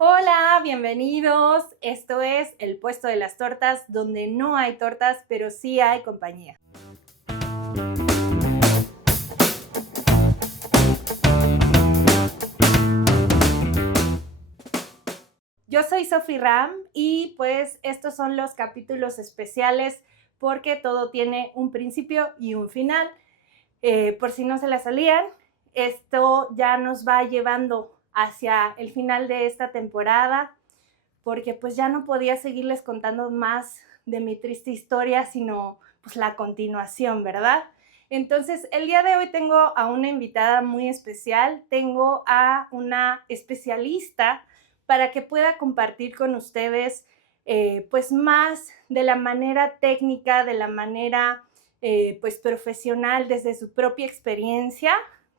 Hola, bienvenidos. Esto es El Puesto de las Tortas, donde no hay tortas, pero sí hay compañía. Yo soy Sophie Ram y pues estos son los capítulos especiales porque todo tiene un principio y un final. Por si no se la salían, esto ya nos va llevando hacia el final de esta temporada, porque pues ya no podía seguirles contando más de mi triste historia, sino pues la continuación, ¿verdad? Entonces, el día de hoy tengo a una invitada muy especial, tengo a una especialista para que pueda compartir con ustedes pues más de la manera técnica, de la manera pues profesional, desde su propia experiencia.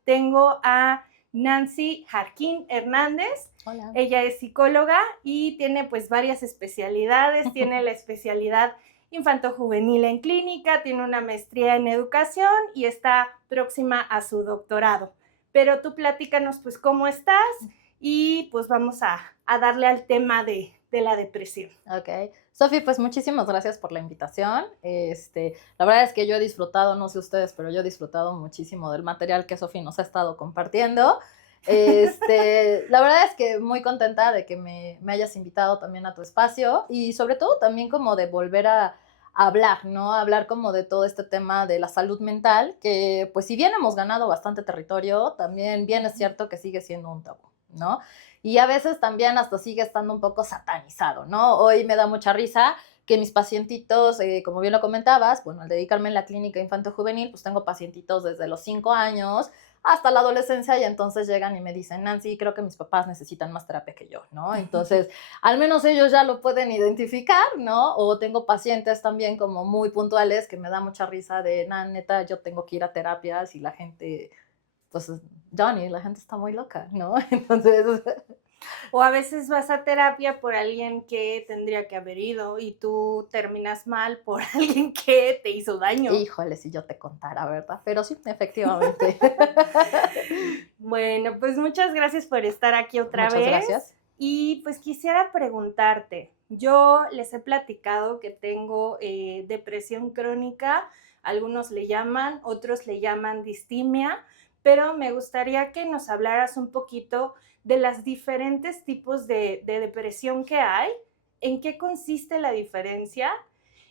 Tengo a Nancy Jarquín Hernández. Hola. Ella es psicóloga y tiene pues varias especialidades. Tiene la especialidad infanto-juvenil en clínica, tiene una maestría en educación y está próxima a su doctorado. Pero tú platícanos pues cómo estás y pues vamos a darle al tema de la depresión. Ok. Sofi, pues muchísimas gracias por la invitación. La verdad es que yo he disfrutado, no sé ustedes, pero yo he disfrutado muchísimo del material que Sofi nos ha estado compartiendo. La verdad es que muy contenta de que me hayas invitado también a tu espacio y sobre todo también como de volver a hablar, ¿no? Hablar como de todo este tema de la salud mental, que pues si bien hemos ganado bastante territorio, también bien es cierto que sigue siendo un tabú, ¿no? Y a veces también hasta sigue estando un poco satanizado, ¿no? Hoy me da mucha risa que mis pacientitos, como bien lo comentabas, bueno, al dedicarme en la clínica infanto-juvenil, pues tengo pacientitos desde los 5 años hasta la adolescencia y entonces llegan y me dicen, Nancy, creo que mis papás necesitan más terapia que yo, ¿no? Entonces, al menos ellos ya lo pueden identificar, ¿no? O tengo pacientes también como muy puntuales que me da mucha risa de, neta, yo tengo que ir a terapias y la gente, pues, Johnny, la gente está muy loca, ¿no? Entonces, O a veces vas a terapia por alguien que tendría que haber ido y tú terminas mal por alguien que te hizo daño. híjole, si yo te contara, ¿verdad? Pero sí, efectivamente. Bueno, pues muchas gracias por estar aquí otra Muchas vez. gracias. Y pues quisiera preguntarte, yo les he platicado que tengo depresión crónica, algunos le llaman, otros le llaman distimia, pero me gustaría que nos hablaras un poquito de los diferentes tipos de depresión que hay, en qué consiste la diferencia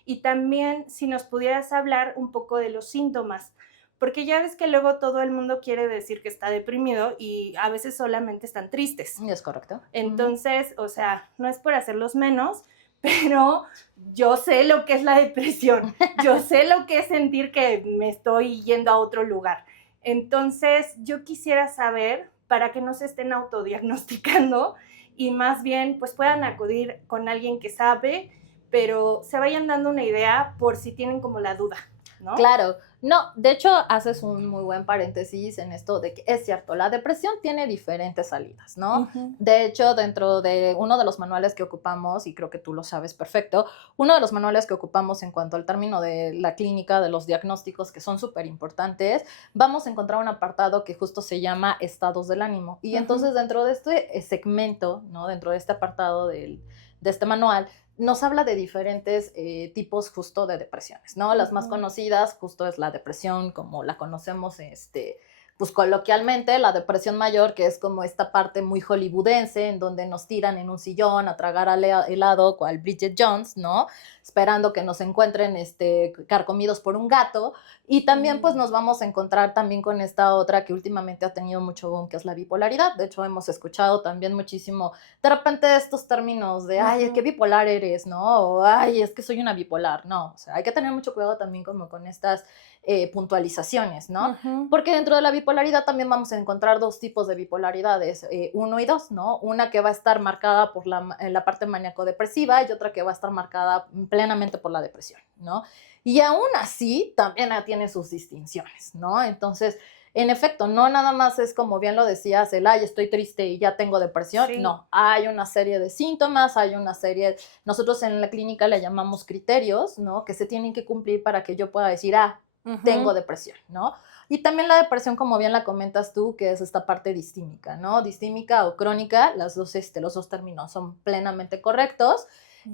y también si nos pudieras hablar un poco de los síntomas. Porque ya ves que luego todo el mundo quiere decir que está deprimido y a veces solamente están tristes. Es correcto. Entonces, o sea, no es por hacerlos menos, pero yo sé lo que es la depresión. Yo sé lo que es sentir que me estoy yendo a otro lugar. Entonces, yo quisiera saber para que no se estén autodiagnosticando y más bien pues puedan acudir con alguien que sabe, pero se vayan dando una idea por si tienen como la duda, ¿no? Claro, no, de hecho haces un muy buen paréntesis en esto de que es cierto, la depresión tiene diferentes salidas, ¿no? Uh-huh. De hecho, dentro de uno de los manuales que ocupamos, y creo que tú lo sabes perfecto, uno de los manuales que ocupamos en cuanto al término de la clínica, de los diagnósticos que son súper importantes, vamos a encontrar un apartado que justo se llama estados del ánimo. Y Uh-huh. entonces dentro de este segmento, ¿no? Dentro de este apartado de este manual, nos habla de diferentes tipos justo de depresiones, ¿no? Las más Uh-huh. conocidas justo es la depresión como la conocemos, pues coloquialmente, la depresión mayor, que es como esta parte muy hollywoodense, en donde nos tiran en un sillón a tragar helado, cual Bridget Jones, ¿no? Esperando que nos encuentren carcomidos por un gato. Y también pues nos vamos a encontrar también con esta otra que últimamente ha tenido mucho boom, que es la bipolaridad. De hecho, hemos escuchado también muchísimo de repente estos términos de, ay, qué Uh-huh. bipolar eres, ¿no? O, ay, es que soy una bipolar, no. O sea, hay que tener mucho cuidado también como con estas puntualizaciones, ¿no? Uh-huh. Porque dentro de la bipolaridad también vamos a encontrar dos tipos de bipolaridades, 1 y 2, ¿no? Una que va a estar marcada por la parte maníaco-depresiva y otra que va a estar marcada plenamente por la depresión, ¿no? Y aún así también tiene sus distinciones, ¿no? Entonces, en efecto, no nada más es como bien lo decías, el, ay, estoy triste y ya tengo depresión. Sí. No, hay una serie de síntomas, hay una serie, nosotros en la clínica le llamamos criterios, ¿no? Que se tienen que cumplir para que yo pueda decir, ah, tengo Uh-huh. depresión, ¿no? Y también la depresión, como bien la comentas tú, que es esta parte distímica, ¿no? Distímica o crónica, los dos términos son plenamente correctos.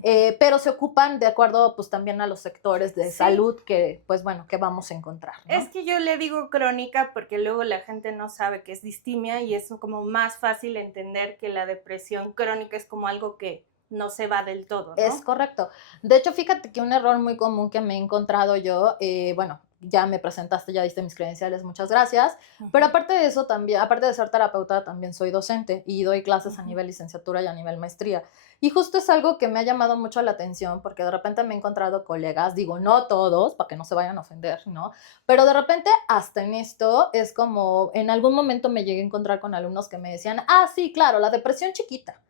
Pero se ocupan de acuerdo pues también a los sectores de salud que pues bueno, que vamos a encontrar, ¿no? Es que yo le digo crónica porque luego la gente no sabe que es distimia y es como más fácil entender que la depresión crónica es como algo que no se va del todo, ¿no? Es correcto. De hecho, fíjate que un error muy común que me he encontrado yo, bueno, ya me presentaste, ya diste mis credenciales, muchas gracias. Pero aparte de eso, también, aparte de ser terapeuta, también soy docente y doy clases a nivel licenciatura y a nivel maestría. Y justo es algo que me ha llamado mucho la atención porque de repente me he encontrado colegas, digo, no todos, para que no se vayan a ofender, ¿no? Pero de repente hasta en esto es como, en algún momento me llegué a encontrar con alumnos que me decían, ah, sí, claro, la depresión chiquita.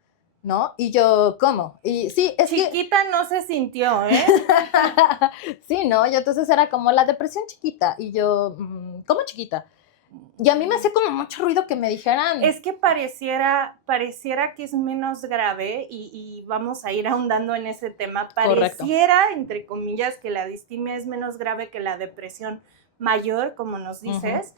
¿No? Y yo, ¿cómo? Y sí, es chiquita no se sintió, ¿eh? Sí, ¿no? Y entonces era como la depresión chiquita. Y yo, ¿cómo chiquita? Y a mí me hacía como mucho ruido que me dijeran. Es que pareciera que es menos grave y vamos a ir ahondando en ese tema. Pareciera, correcto, entre comillas, que la distimia es menos grave que la depresión mayor, como nos dices.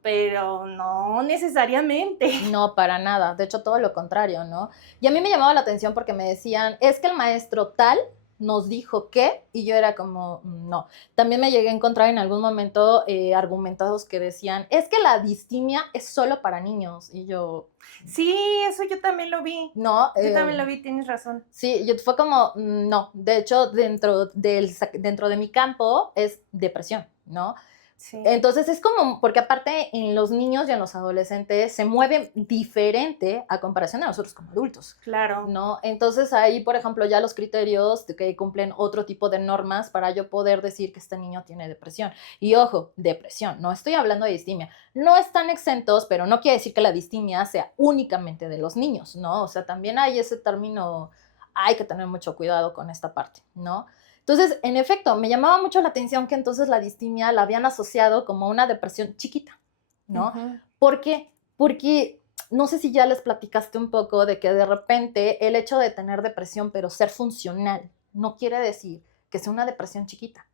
Pero no necesariamente. No, para nada. De hecho, todo lo contrario, ¿no? Y a mí me llamaba la atención porque me decían, es que el maestro tal nos dijo que, y yo era como, no. También me llegué a encontrar en algún momento argumentados que decían, es que la distimia es solo para niños. Y yo... Sí, eso yo también lo vi. No. Yo también lo vi, tienes razón. Sí, fue como, no. De hecho, dentro de mi campo es depresión, ¿no? Sí. Entonces es como, porque aparte en los niños y en los adolescentes se mueven diferente a comparación de nosotros como adultos. Claro. ¿No? Entonces ahí, por ejemplo, ya los criterios que cumplen otro tipo de normas para yo poder decir que este niño tiene depresión. Y ojo, depresión, no estoy hablando de distimia. No están exentos, pero no quiere decir que la distimia sea únicamente de los niños, ¿no? O sea, también hay ese término, hay que tener mucho cuidado con esta parte, ¿no? Entonces, en efecto, me llamaba mucho la atención que entonces la distimia la habían asociado como una depresión chiquita, ¿no? ¿Por qué? Porque no sé si ya les platicaste un poco de que de repente el hecho de tener depresión pero ser funcional no quiere decir que sea una depresión chiquita.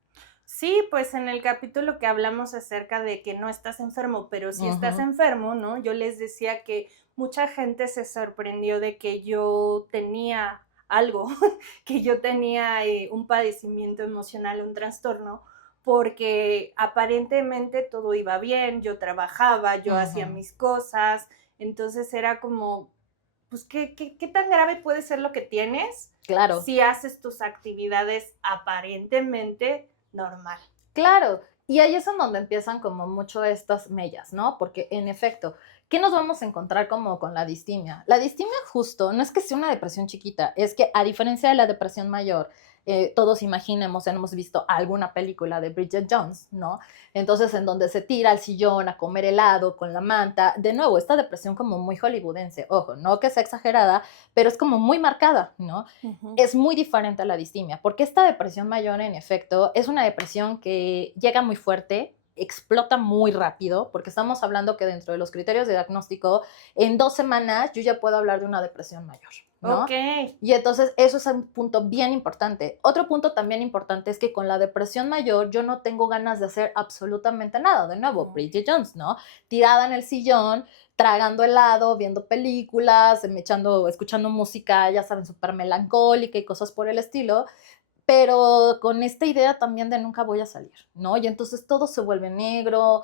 Sí, pues en el capítulo que hablamos acerca de que no estás enfermo, pero sí estás enfermo, ¿no? Yo les decía que mucha gente se sorprendió de que yo tenía algo, que yo tenía un padecimiento emocional, un trastorno, porque aparentemente todo iba bien, yo trabajaba, yo hacía mis cosas, entonces era como, pues, ¿qué tan grave puede ser lo que tienes? Claro. Si haces tus actividades aparentemente normal. Claro, y ahí es en donde empiezan como mucho estas mellas, ¿no? Porque en efecto, ¿qué nos vamos a encontrar como con la distimia? La distimia justo no es que sea una depresión chiquita, es que a diferencia de la depresión mayor, todos imaginemos, hemos visto alguna película de Bridget Jones, ¿no? Entonces, en donde se tira al sillón a comer helado con la manta, de nuevo, esta depresión como muy hollywoodense, ojo, no que sea exagerada, pero es como muy marcada, ¿no? Es muy diferente a la distimia, porque esta depresión mayor, en efecto, es una depresión que llega muy fuerte, explota muy rápido, porque estamos hablando que dentro de los criterios de diagnóstico, en 2 semanas yo ya puedo hablar de una depresión mayor, ¿no? Ok. Y entonces eso es un punto bien importante. Otro punto también importante es que con la depresión mayor yo no tengo ganas de hacer absolutamente nada. De nuevo, Bridget Jones, ¿no? Tirada en el sillón, tragando helado, viendo películas, escuchando música, ya saben, súper melancólica y cosas por el estilo, pero con esta idea también de nunca voy a salir, ¿no? Y entonces todo se vuelve negro,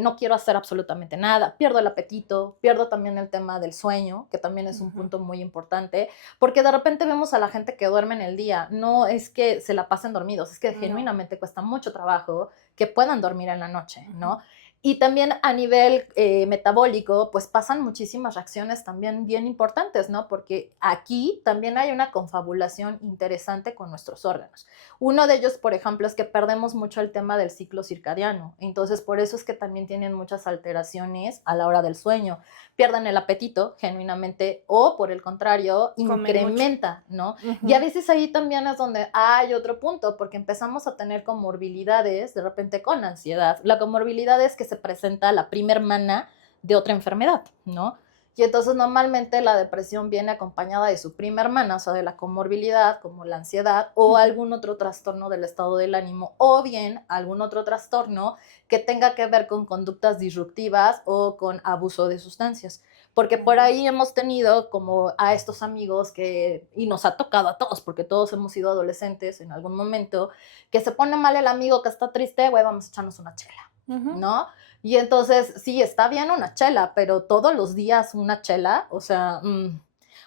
no quiero hacer absolutamente nada, pierdo el apetito, pierdo también el tema del sueño, que también es un punto muy importante, porque de repente vemos a la gente que duerme en el día, no es que se la pasen dormidos, es que genuinamente cuesta mucho trabajo que puedan dormir en la noche, ¿no? Y también a nivel metabólico, pues pasan muchísimas reacciones también bien importantes, ¿no? Porque aquí también hay una confabulación interesante con nuestros órganos. Uno de ellos, por ejemplo, es que perdemos mucho el tema del ciclo circadiano. Entonces, por eso es que también tienen muchas alteraciones a la hora del sueño. Pierden el apetito, genuinamente, o por el contrario, incrementa, ¿no? Y a veces ahí también es donde hay otro punto, porque empezamos a tener comorbilidades, de repente con ansiedad. La comorbilidad es que se presenta la primer mana de otra enfermedad, ¿no? Y entonces normalmente la depresión viene acompañada de su prima hermana, o sea, de la comorbilidad, como la ansiedad, o algún otro trastorno del estado del ánimo, o bien algún otro trastorno que tenga que ver con conductas disruptivas o con abuso de sustancias. Porque por ahí hemos tenido como a estos amigos y nos ha tocado a todos, porque todos hemos sido adolescentes en algún momento, que se pone mal el amigo que está triste, güey, vamos a echarnos una chela, ¿no? Y entonces, sí, está bien una chela, pero todos los días una chela, o sea,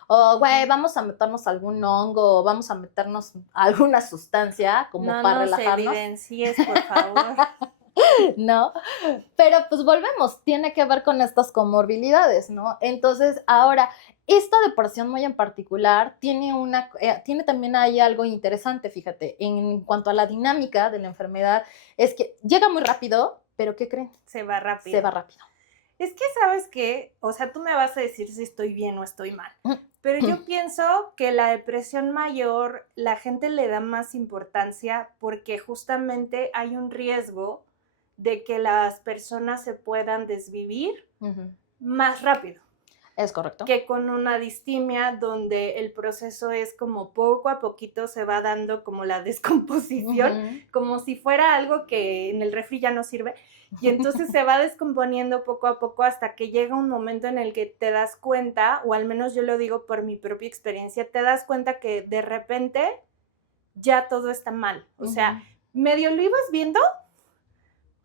o güey, vamos a meternos algún hongo, vamos a meternos alguna sustancia como no para nos relajarnos. evidencies, por favor. ¿No? Pero pues volvemos, tiene que ver con estas comorbilidades, ¿no? Entonces, ahora, esta depresión muy en particular tiene también ahí algo interesante, fíjate, en cuanto a la dinámica de la enfermedad, es que llega muy rápido, pero ¿qué creen? Se va rápido. Se va rápido. Es que, ¿sabes qué? O sea, tú me vas a decir si estoy bien o estoy mal. Pero yo pienso que la depresión mayor, la gente le da más importancia porque justamente hay un riesgo de que las personas se puedan desvivir más rápido. Es correcto. Que con una distimia donde el proceso es como poco a poquito se va dando como la descomposición, como si fuera algo que en el refri ya no sirve, y entonces se va descomponiendo poco a poco hasta que llega un momento en el que te das cuenta, o al menos yo lo digo por mi propia experiencia, te das cuenta que de repente ya todo está mal. O sea, medio lo ibas viendo,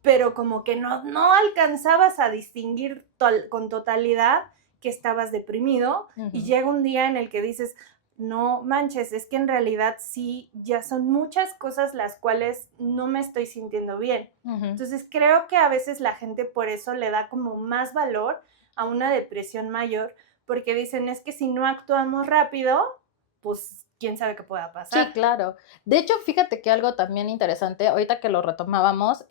pero como que no alcanzabas a distinguir con totalidad que estabas deprimido, y llega un día en el que dices, no manches, es que en realidad sí, ya son muchas cosas las cuales no me estoy sintiendo bien. Entonces creo que a veces la gente por eso le da como más valor a una depresión mayor, porque dicen, es que si no actuamos rápido, pues quién sabe qué pueda pasar. Sí, claro. De hecho, fíjate que algo también interesante, ahorita que lo retomábamos,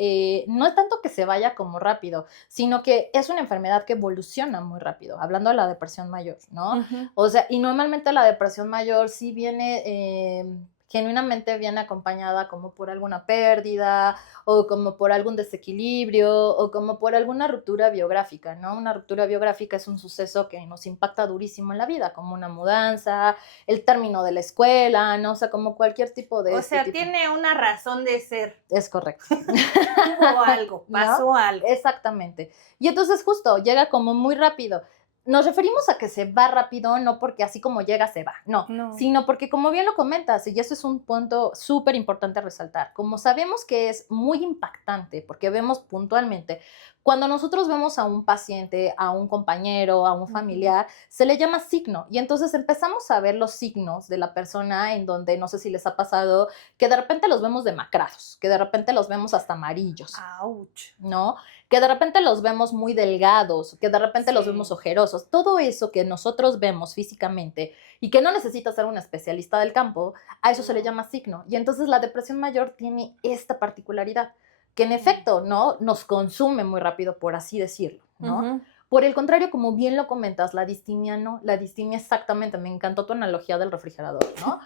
no es tanto que se vaya como rápido, sino que es una enfermedad que evoluciona muy rápido, hablando de la depresión mayor, ¿no? O sea, y normalmente la depresión mayor sí viene, genuinamente viene acompañada como por alguna pérdida o como por algún desequilibrio o como por alguna ruptura biográfica, ¿no? Una ruptura biográfica es un suceso que nos impacta durísimo en la vida, como una mudanza, el término de la escuela, ¿no? O sea, como cualquier tipo de... O sea, tiene una razón de ser. Es correcto. Hubo algo, pasó ¿no? algo. Exactamente. Y entonces justo llega como muy rápido. Nos referimos a que se va rápido, no porque así como llega se va, no, sino porque como bien lo comentas, y eso es un punto súper importante a resaltar, como sabemos que es muy impactante, porque vemos puntualmente, cuando nosotros vemos a un paciente, a un compañero, a un familiar, se le llama signo, y entonces empezamos a ver los signos de la persona en donde, no sé si les ha pasado, que de repente los vemos demacrados, que de repente los vemos hasta amarillos, ¡auch!, ¿no? Que de repente los vemos muy delgados, que de repente los vemos ojerosos, todo eso que nosotros vemos físicamente y que no necesita ser un especialista del campo, a eso se le llama signo. Y entonces la depresión mayor tiene esta particularidad, que en efecto, ¿no? Nos consume muy rápido, por así decirlo, ¿no? Por el contrario, como bien lo comentas, la distimia no, la distimia exactamente, me encantó tu analogía del refrigerador, ¿no?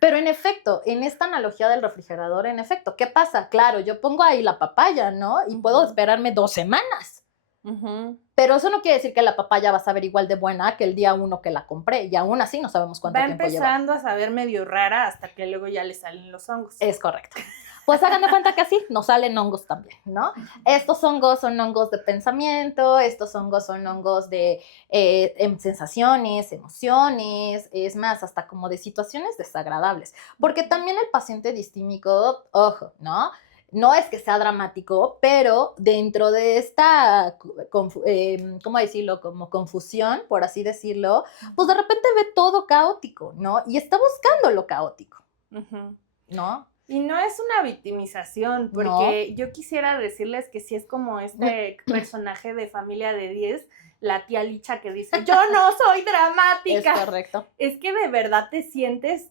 Pero en efecto, en esta analogía del refrigerador, en efecto, ¿qué pasa? Claro, yo pongo ahí la papaya, ¿no? Y puedo esperarme 2 semanas. Pero eso no quiere decir que la papaya va a saber igual de buena que el día 1 que la compré, y aún así no sabemos cuánto tiempo lleva. Va empezando a saber medio rara hasta que luego ya le salen los hongos. Es correcto. Pues hagan de cuenta que así nos salen hongos también, ¿no? Estos hongos son hongos de pensamiento, estos hongos son hongos de sensaciones, emociones, es más, hasta como de situaciones desagradables. Porque también el paciente distímico, ojo, ¿no? No es que sea dramático, pero dentro de esta, ¿cómo decirlo? Como confusión, por así decirlo, pues de repente ve todo caótico, ¿no? Y está buscando lo caótico, ¿no? Y no es una victimización, porque yo quisiera decirles que sí es como este personaje de Familia de 10, la tía Licha que dice, yo no soy dramática. Es correcto. Es que de verdad te sientes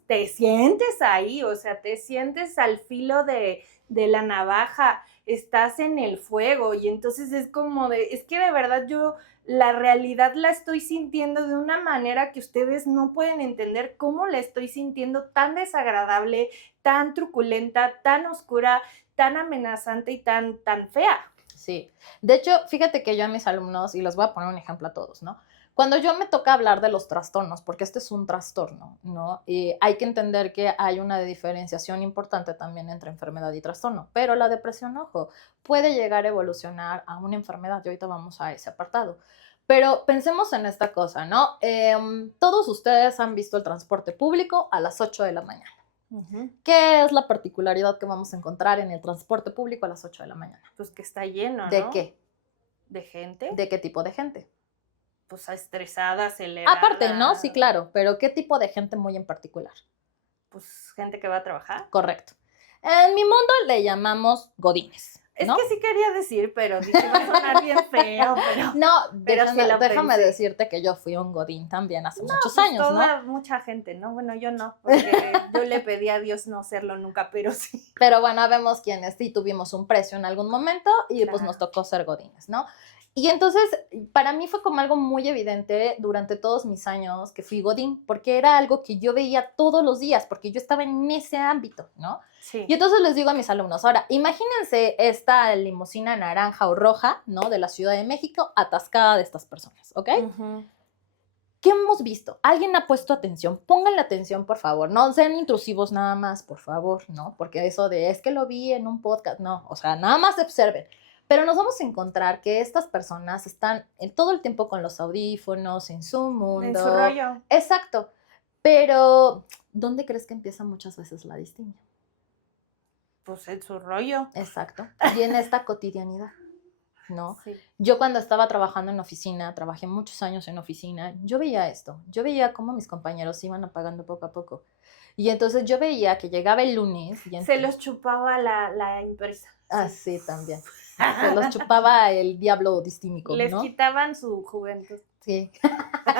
ahí, o sea, te sientes al filo de la navaja, estás en el fuego, y entonces es como es que de verdad yo la realidad la estoy sintiendo de una manera que ustedes no pueden entender cómo la estoy sintiendo, tan desagradable, tan truculenta, tan oscura, tan amenazante y tan fea. Sí. De hecho, fíjate que yo a mis alumnos, y les voy a poner un ejemplo a todos, ¿no? Cuando yo me toca hablar de los trastornos, porque este es un trastorno, ¿no? Y hay que entender que hay una diferenciación importante también entre enfermedad y trastorno, pero la depresión, ojo, puede llegar a evolucionar a una enfermedad, y ahorita vamos a ese apartado. Pero pensemos en esta cosa, ¿no? Todos ustedes han visto el transporte público a las 8 de la mañana. ¿Qué es la particularidad que vamos a encontrar en el transporte público a las 8 de la mañana? Pues que está lleno, ¿no? ¿De qué? ¿De gente? ¿De qué tipo de gente? Pues estresada, acelerada. Aparte, ¿no? Sí, claro, pero ¿qué tipo de gente muy en particular? Pues gente que va a trabajar. Correcto. En mi mundo le llamamos godines, ¿no? Es que sí quería decir, pero dije, va a sonar bien feo, pero... No, pero déjame pensé. decirte que yo fui un godín también hace muchos Pues años, ¿no? mucha gente, ¿no? Bueno, yo no, porque yo le pedí a Dios no serlo nunca, pero sí. Pero bueno, vemos quienes sí tuvimos un precio en algún momento y pues Claro. nos tocó ser godines, ¿no? Y entonces, para mí fue como algo muy evidente durante todos mis años que fui godín, porque era algo que yo veía todos los días, porque yo estaba en ese ámbito, ¿no? Sí. Y entonces les digo a mis alumnos, ahora, imagínense esta limusina naranja o roja, ¿no? De la Ciudad de México, atascada de estas personas, ¿ok? ¿Qué hemos visto? ¿Alguien ha puesto atención? Pónganle atención, por favor. No sean intrusivos nada más, por favor, ¿no? Porque eso de, es que lo vi en un podcast, no. O sea, nada más observen. Pero nos vamos a encontrar que estas personas están todo el tiempo con los audífonos, en su mundo. En su rollo. Exacto. Pero, ¿dónde crees que empieza muchas veces la distimia? Pues en su rollo. Exacto. Y en esta cotidianidad, ¿no? Sí. Yo cuando estaba trabajando en oficina, trabajé muchos años en oficina, yo veía esto. Yo veía cómo mis compañeros iban apagando poco a poco. Y entonces yo veía que llegaba el lunes y Se los chupaba la empresa. Ah, sí, también. Se los chupaba el diablo distímico, Les ¿no? quitaban su juventud. Sí,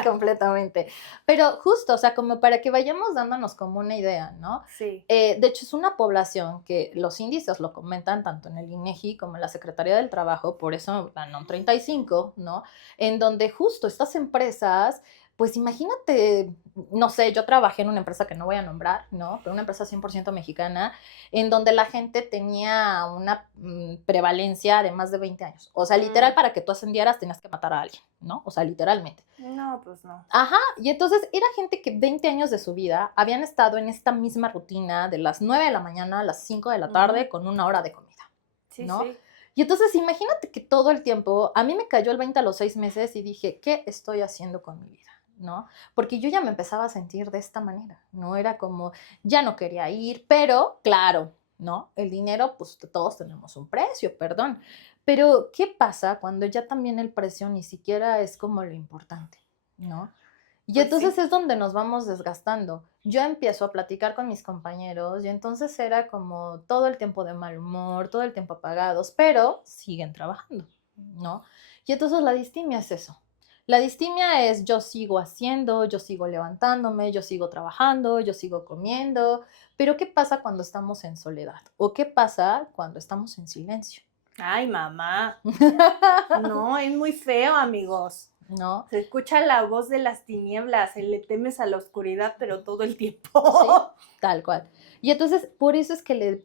completamente. Pero justo, o sea, como para que vayamos dándonos como una idea, ¿no? Sí. De hecho, es una población que los índices lo comentan tanto en el INEGI como en la Secretaría del Trabajo, por eso la NOM 35, ¿no? En donde justo estas empresas, pues imagínate, no sé, yo trabajé en una empresa que no voy a nombrar, ¿no? Pero una empresa 100% mexicana, en donde la gente tenía una prevalencia de más de 20 años. O sea, literal, para que tú ascendieras tenías que matar a alguien, ¿no? O sea, literalmente. No, pues no. Ajá, y entonces era gente que 20 años de su vida habían estado en esta misma rutina de las 9 de la mañana a las 5 de la tarde con una hora de comida, Sí, ¿no? sí. Y entonces imagínate que todo el tiempo, a mí me cayó el 20 a los 6 meses y dije, ¿qué estoy haciendo con mi vida? ¿No? Porque yo ya me empezaba a sentir de esta manera, ¿no? Era como, ya no quería ir, pero claro, ¿no? El dinero, pues todos tenemos un precio, perdón. Pero, ¿qué pasa cuando ya también el precio ni siquiera es como lo importante, ¿no? Y Pues entonces sí. es donde nos vamos desgastando. Yo empiezo a platicar con mis compañeros y entonces era como todo el tiempo de mal humor, todo el tiempo apagados, pero siguen trabajando, ¿no? Y entonces la distimia es eso. La distimia es yo sigo haciendo, yo sigo levantándome, yo sigo trabajando, yo sigo comiendo, pero ¿qué pasa cuando estamos en soledad? ¿O qué pasa cuando estamos en silencio? Ay, mamá. No, es muy feo, amigos. ¿No? Se escucha la voz de las tinieblas, le temes a la oscuridad, pero todo el tiempo. Sí, tal cual. Y entonces, por eso es que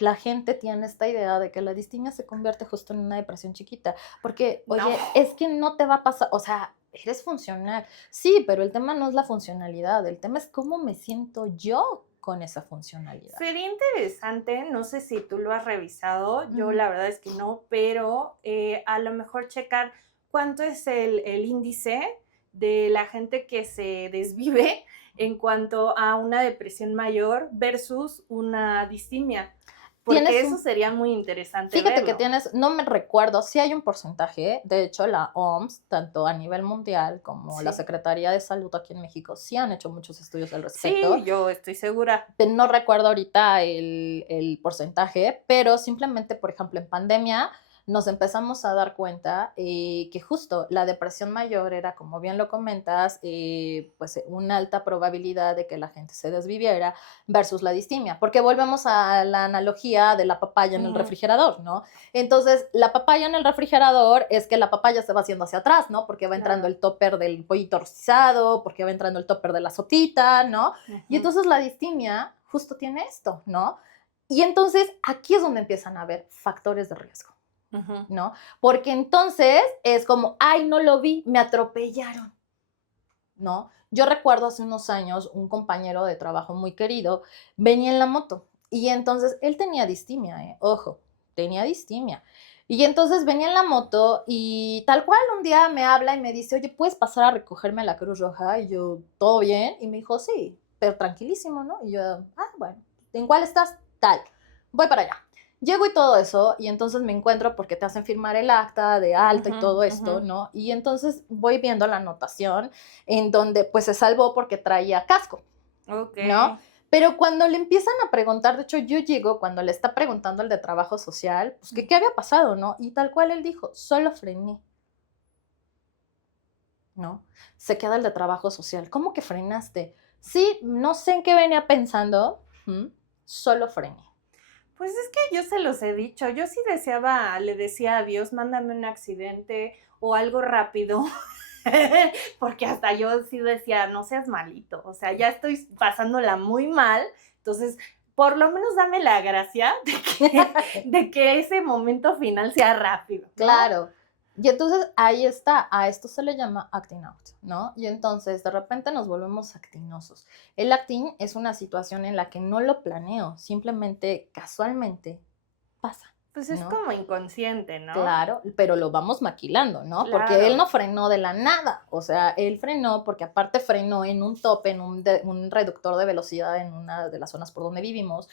la gente tiene esta idea de que la distimia se convierte justo en una depresión chiquita. Porque, oye, No. es que no te va a pasar, o sea, eres funcional. Sí, pero el tema no es la funcionalidad, el tema es cómo me siento yo con esa funcionalidad. Sería interesante, no sé si tú lo has revisado, yo Ujú. la verdad es que no, pero a lo mejor checar cuánto es el índice de la gente que se desvive en cuanto a una depresión mayor versus una distimia. Porque eso sería muy interesante Fíjate verlo. que tienes, no me recuerdo, sí hay un porcentaje, de hecho la OMS, tanto a nivel mundial como la Sí. Secretaría de Salud aquí en México, sí han hecho muchos estudios al respecto. Sí, yo estoy segura. No recuerdo ahorita el porcentaje, pero simplemente, por ejemplo, en pandemia nos empezamos a dar cuenta que justo la depresión mayor era, como bien lo comentas, pues una alta probabilidad de que la gente se desviviera versus la distimia, porque volvemos a la analogía de la papaya en el refrigerador, ¿no? Entonces, la papaya en el refrigerador es que la papaya se va haciendo hacia atrás, ¿no? Porque va entrando el topper del pollito rostizado, porque va entrando el topper de la sopita, ¿no? Y entonces la distimia justo tiene esto, ¿no? Y entonces aquí es donde empiezan a haber factores de riesgo, ¿no? Porque entonces es como, ay, no lo vi, me atropellaron. ¿no? Yo recuerdo hace unos años un compañero de trabajo muy querido venía en la moto y entonces él tenía distimia, ojo, tenía distimia. Y entonces venía en la moto y tal cual un día me habla y me dice, oye, ¿puedes pasar a recogerme a la Cruz Roja? Y yo, ¿todo bien? Y me dijo, sí, pero tranquilísimo, ¿no? Y yo, bueno, ¿en cuál estás? Tal, voy para allá. Llego y todo eso, y entonces me encuentro porque te hacen firmar el acta de alta y todo esto, ¿no? Y entonces voy viendo la anotación en donde pues se salvó porque traía casco, ¿no? Pero cuando le empiezan a preguntar, de hecho yo llego cuando le está preguntando el de trabajo social, pues que qué había pasado, ¿no? Y tal cual él dijo, solo frené, ¿no? Se queda el de trabajo social, ¿cómo que frenaste? Sí, no sé en qué venía pensando, solo frené. Pues es que yo se los he dicho, yo sí deseaba, le decía a Dios, mándame un accidente o algo rápido, porque hasta yo sí decía, no seas malito, o sea, ya estoy pasándola muy mal, entonces por lo menos dame la gracia de que ese momento final sea rápido, ¿no? Claro. Y entonces ahí está, a esto se le llama acting out, ¿no? Y entonces de repente nos volvemos actinosos. El acting es una situación en la que no lo planeo, simplemente casualmente pasa. Pues es ¿no? como inconsciente, ¿no? Claro, pero lo vamos maquilando, ¿no? Claro. Porque él no frenó de la nada, o sea, él frenó porque aparte frenó en un tope, en un reductor de velocidad en una de las zonas por donde vivimos,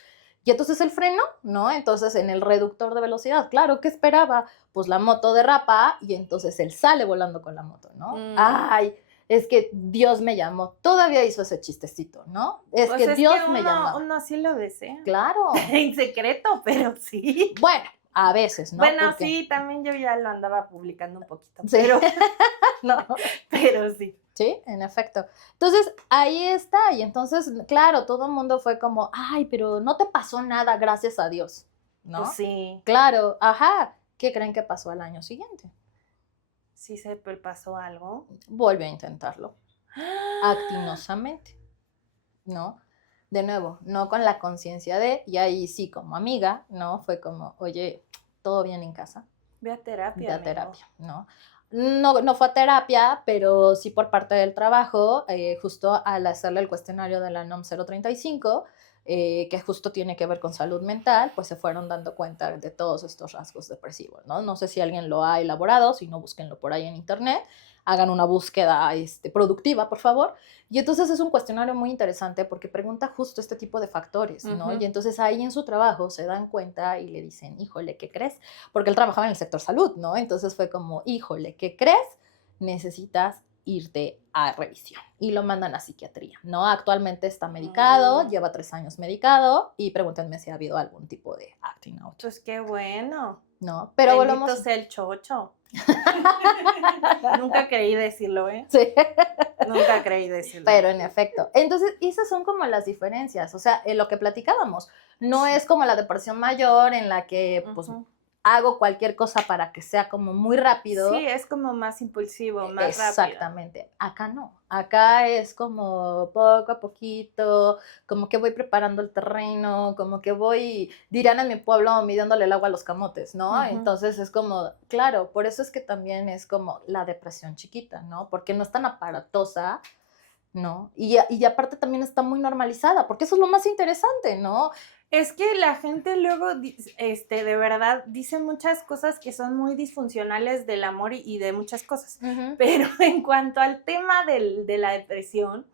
y entonces él frenó, ¿no? Entonces en el reductor de velocidad, claro, ¿qué esperaba? Pues la moto derrapa y entonces él sale volando con la moto, ¿no? Ay, es que Dios me llamó, todavía hizo ese chistecito, ¿no? Es Pues que es Dios que me llamó. uno sí lo desea. Claro. En secreto, pero sí. Bueno, a veces, ¿no? Bueno, porque... sí, también yo ya lo andaba publicando un poquito, Sí. pero, no. pero sí. Sí, en efecto. Entonces, ahí está. Y entonces, claro, todo el mundo fue como, ay, pero no te pasó nada, gracias a Dios, ¿no? Pues sí. Claro, ajá. ¿Qué creen que pasó al año siguiente? Sí se pasó algo. Volvió a intentarlo, actinosamente, ¿no? De nuevo, no con la conciencia de, y ahí sí, como amiga, ¿no? Fue como, oye, ¿todo bien en casa? Ve a terapia. Ve a amigo. terapia, ¿no? No fue a terapia, pero sí por parte del trabajo, justo al hacerle el cuestionario de la NOM 035, que justo tiene que ver con salud mental, pues se fueron dando cuenta de todos estos rasgos depresivos, ¿no? No sé si alguien lo ha elaborado, si no, búsquenlo por ahí en internet, hagan una búsqueda productiva, por favor. Y entonces es un cuestionario muy interesante porque pregunta justo este tipo de factores, ¿no? Y entonces ahí en su trabajo se dan cuenta y le dicen, híjole, ¿qué crees? Porque él trabajaba en el sector salud, ¿no? Entonces fue como, híjole, ¿qué crees? Necesitas irte a revisión. Y lo mandan a psiquiatría, ¿no? Actualmente está medicado, lleva 3 años medicado y pregúntenme si ha habido algún tipo de acting out. Pues qué bueno. No, pero Bendito volvemos... sea el chocho. Nunca creí decirlo, ¿eh? Sí. Nunca creí decirlo. Pero en efecto, entonces esas son como las diferencias, o sea, en lo que platicábamos, no es como la depresión mayor en la que pues hago cualquier cosa para que sea como muy rápido. Sí, es como más impulsivo, más Exactamente. rápido. Acá no. Acá es como poco a poquito, como que voy preparando el terreno, como que voy, dirán en mi pueblo, midiéndole el agua a los camotes, ¿no? Entonces es como, claro, por eso es que también es como la depresión chiquita, ¿no? Porque no es tan aparatosa, ¿no? Y aparte también está muy normalizada, porque eso es lo más interesante, ¿no? Es que la gente luego, de verdad, dice muchas cosas que son muy disfuncionales del amor y de muchas cosas. Pero en cuanto al tema de la depresión,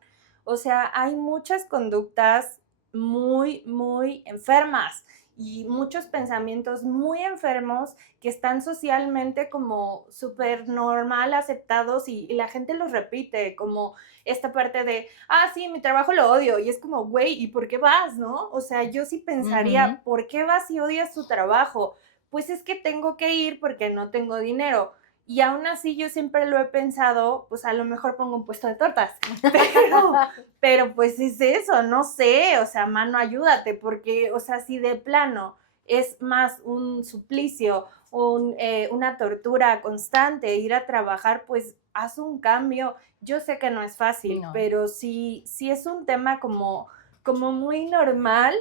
o sea, hay muchas conductas muy, muy enfermas y muchos pensamientos muy enfermos que están socialmente como súper normal aceptados y la gente los repite, como esta parte de, sí, mi trabajo lo odio, y es como, güey, ¿y por qué vas, no? O sea, yo sí pensaría, ¿por qué vas y odias tu trabajo? Pues es que tengo que ir porque no tengo dinero. Y aún así yo siempre lo he pensado, pues a lo mejor pongo un puesto de tortas, pero pues es eso, no sé, o sea, mano, ayúdate, porque, o sea, si de plano es más un suplicio, una tortura constante, ir a trabajar, pues haz un cambio. Yo sé que no es fácil, pero sí es un tema como muy normal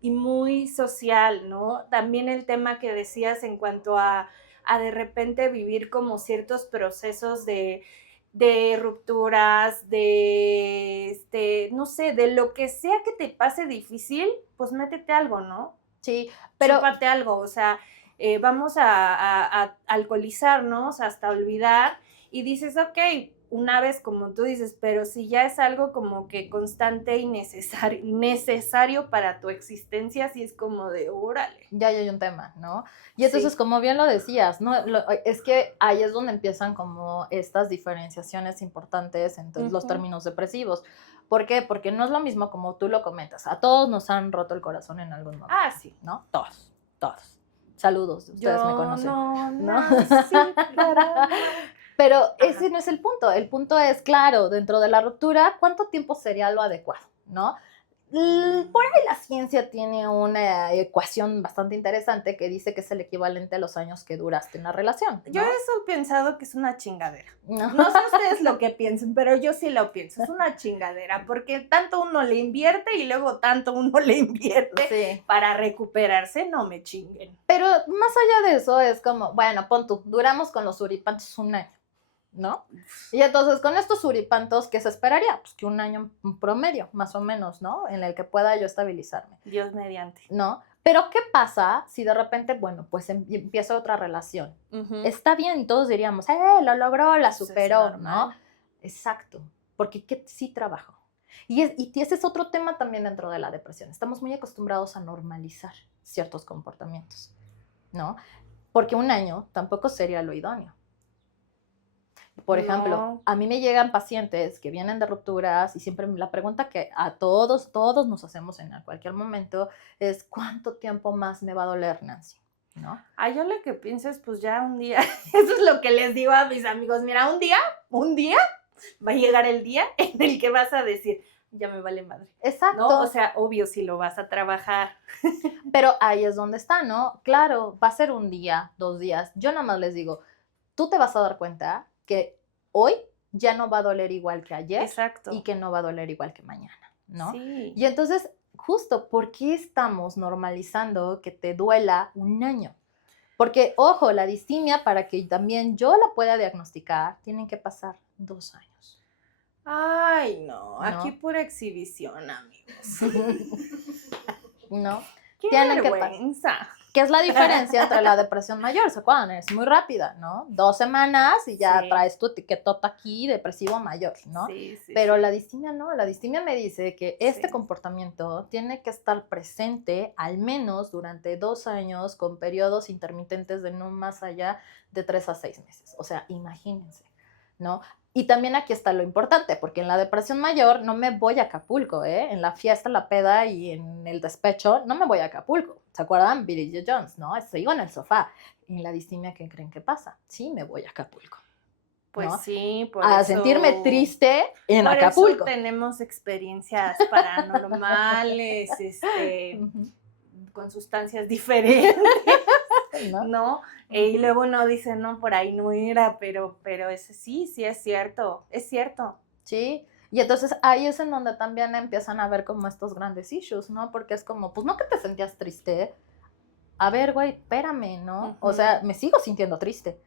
y muy social, ¿no? También el tema que decías en cuanto a de repente vivir como ciertos procesos de de rupturas, no sé, de lo que sea que te pase difícil, pues métete algo, ¿no? Sí, pero... Chúpate algo, o sea, vamos a alcoholizarnos hasta olvidar y dices, ok, una vez como tú dices, pero si ya es algo como que constante y necesario para tu existencia, sí es como de, órale. Ya hay un tema, ¿no? Y entonces, sí, como bien lo decías, ¿no? Es que ahí es donde empiezan como estas diferenciaciones importantes entre los términos depresivos. ¿Por qué? Porque no es lo mismo como tú lo comentas. A todos nos han roto el corazón en algún momento. Ah, sí. ¿No? Todos. Saludos, ustedes me conocen. No. Pero ese no es el punto. El punto es, claro, dentro de la ruptura, ¿cuánto tiempo sería lo adecuado? ¿No? Por ahí la ciencia tiene una ecuación bastante interesante que dice que es el equivalente a los años que duraste en la relación, ¿no? Yo eso he pensado que es una chingadera. No sé ustedes lo que piensen, pero yo sí lo pienso. Es una chingadera, porque tanto uno le invierte y luego tanto uno le invierte para recuperarse, no me chinguen. Pero más allá de eso es como, bueno, pon tú, duramos con los suripantos un año, ¿no? Y entonces con estos suripantos, ¿qué se esperaría? Pues que un año promedio, más o menos, ¿no? En el que pueda yo estabilizarme. Dios mediante. ¿No? Pero ¿qué pasa si de repente, bueno, pues empieza otra relación? Está bien y todos diríamos, lo logró, la superó, ¿no? Exacto, porque sí trabajó. Y ese es otro tema también dentro de la depresión. Estamos muy acostumbrados a normalizar ciertos comportamientos, ¿no? Porque un año tampoco sería lo idóneo. Por ejemplo, a mí me llegan pacientes que vienen de rupturas y siempre la pregunta que a todos nos hacemos en cualquier momento es ¿cuánto tiempo más me va a doler, Nancy? ¿No? Yo lo que pienso es pues ya un día, eso es lo que les digo a mis amigos, mira, un día va a llegar el día en el que vas a decir, ya me vale madre. Exacto. ¿No? O sea, obvio si lo vas a trabajar. Pero ahí es donde está, ¿no? Claro, va a ser un día, 2 días. Yo nada más les digo, tú te vas a dar cuenta que hoy ya no va a doler igual que ayer. Exacto. Y que no va a doler igual que mañana, ¿no? Sí. Y entonces, justo, ¿por qué estamos normalizando que te duela un año? Porque, ojo, la distimia, para que también yo la pueda diagnosticar, tienen que pasar 2 años. Ay, no, aquí pura exhibición, amigos. No. Qué vergüenza. ¿Qué es la diferencia entre la depresión mayor? ¿Se acuerdan? Es muy rápida, ¿no? 2 semanas y ya traes tu etiquetota aquí, depresivo mayor, ¿no? Sí, Pero la distimia no, la distimia me dice que este comportamiento tiene que estar presente al menos durante 2 años con periodos intermitentes de no más allá de 3 a 6 meses. O sea, imagínense, ¿no? Y también aquí está lo importante, porque en la depresión mayor no me voy a Acapulco, ¿eh? En la fiesta, la peda y en el despecho no me voy a Acapulco. ¿Se acuerdan? Bridget Jones, ¿no? Sigo en el sofá. En la distimia, ¿qué creen que pasa? Sí, me voy a Acapulco. Pues ¿no? Sí, por a eso... sentirme triste en por Acapulco. Eso tenemos experiencias paranormales, con sustancias diferentes. ¿No? Y luego uno dice, no, por ahí no era, pero ese sí es cierto, es cierto. Sí, y entonces ahí es en donde también empiezan a ver como estos grandes issues, ¿no? Porque es como, pues no que te sentías triste, a ver, güey, espérame, ¿no? O sea, me sigo sintiendo triste.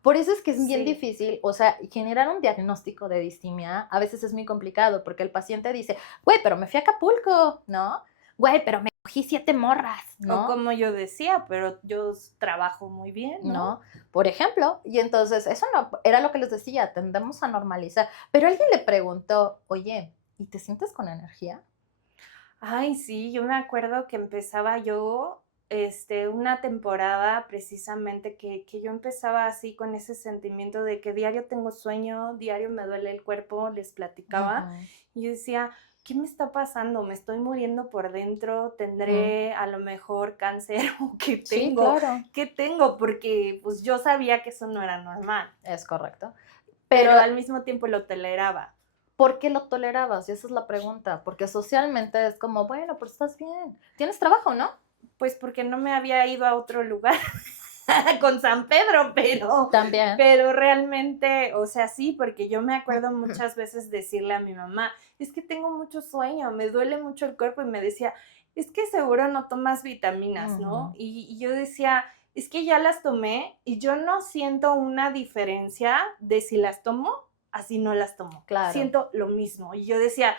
Por eso es que es bien difícil, o sea, generar un diagnóstico de distimia a veces es muy complicado, porque el paciente dice, güey, pero me fui a Acapulco, ¿no? Güey, pero me cogí 7 morras, ¿no? O como yo decía, pero yo trabajo muy bien, ¿no? Por ejemplo, y entonces eso no, era lo que les decía, tendemos a normalizar, pero alguien le preguntó, oye, ¿y te sientes con energía? Ay, sí, yo me acuerdo que empezaba yo, una temporada precisamente que yo empezaba así con ese sentimiento de que diario tengo sueño, diario me duele el cuerpo, les platicaba, y yo decía, ¿qué me está pasando? ¿Me estoy muriendo por dentro? ¿Tendré a lo mejor cáncer? ¿O qué tengo? Sí, claro. ¿Qué tengo? Porque pues yo sabía que eso no era normal. Es correcto. Pero al mismo tiempo lo toleraba. ¿Por qué lo tolerabas? Y esa es la pregunta. Porque socialmente es como, bueno, pero estás bien. ¿Tienes trabajo, no? Pues porque no me había ido a otro lugar. Con San Pedro, también. Pero realmente, o sea, sí, porque yo me acuerdo muchas veces decirle a mi mamá, es que tengo mucho sueño, me duele mucho el cuerpo, y me decía, es que seguro no tomas vitaminas, ¿no? Y yo decía, es que ya las tomé y yo no siento una diferencia de si las tomo así no las tomo. Claro. Siento lo mismo. Y yo decía,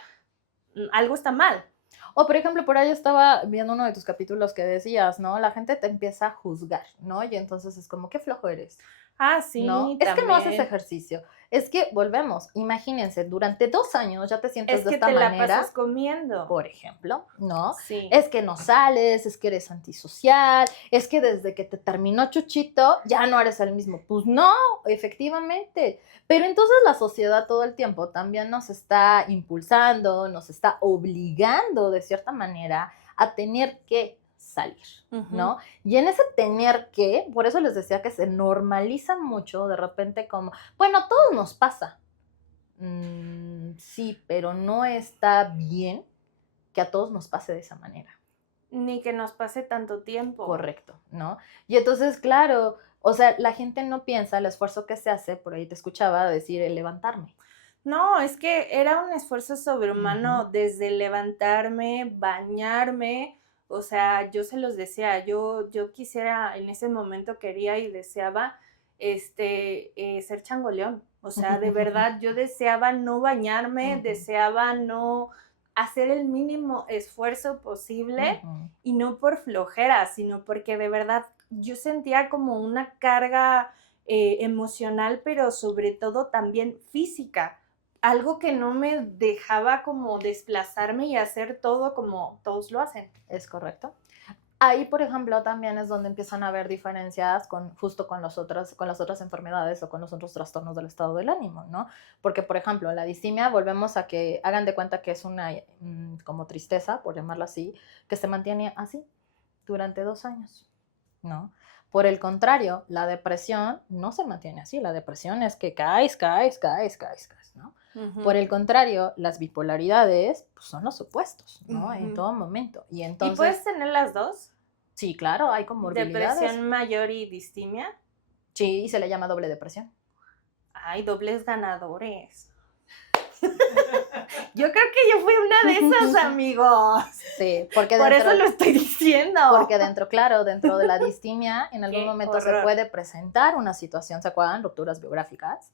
algo está mal. O, por ejemplo, por ahí estaba viendo uno de tus capítulos que decías, ¿no? La gente te empieza a juzgar, ¿no? Y entonces es como, qué flojo eres, Ah, sí, ¿no? Es que no haces ejercicio. Es que, volvemos, imagínense, durante 2 años ya te sientes Es de que esta te la manera, pasas comiendo. por ejemplo, ¿no? Sí. Es que no sales, es que eres antisocial, es que desde que te terminó Chuchito ya no eres el mismo. Pues no, efectivamente. Pero entonces la sociedad todo el tiempo también nos está impulsando, nos está obligando de cierta manera a tener que salir, ¿no? Y en ese tener que, por eso les decía que se normaliza mucho de repente como, bueno, a todos nos pasa. Sí, pero no está bien que a todos nos pase de esa manera. Ni que nos pase tanto tiempo. Correcto, ¿no? Y entonces, claro, o sea, la gente no piensa el esfuerzo que se hace, por ahí te escuchaba decir el levantarme. No, es que era un esfuerzo sobrehumano desde levantarme, bañarme, o sea, yo se los decía, yo quisiera, en ese momento quería y deseaba, ser changoleón, o sea, de verdad, yo deseaba no bañarme, deseaba no hacer el mínimo esfuerzo posible y no por flojera, sino porque de verdad yo sentía como una carga emocional, pero sobre todo también física. Algo que no me dejaba como desplazarme y hacer todo como todos lo hacen. Es correcto. Ahí, por ejemplo, también es donde empiezan a haber diferencias justo con las otras enfermedades o con los otros trastornos del estado del ánimo, ¿no? Porque, por ejemplo, la distimia, volvemos a que hagan de cuenta que es una como tristeza, por llamarlo así, que se mantiene así durante 2 años, ¿no? Por el contrario, la depresión no se mantiene así. La depresión es que caes, ¿no? Por el contrario, las bipolaridades pues, son los opuestos, ¿no? En todo momento. Y entonces, ¿y puedes tener las dos? Sí, claro, hay comorbilidades. ¿Depresión mayor y distimia? Sí, y se le llama doble depresión. Ay, dobles ganadores. Yo creo que yo fui una de esas, amigos. Sí, porque por eso lo estoy diciendo. Porque dentro de la distimia, en algún momento se puede presentar una situación, ¿se acuerdan? Rupturas biográficas.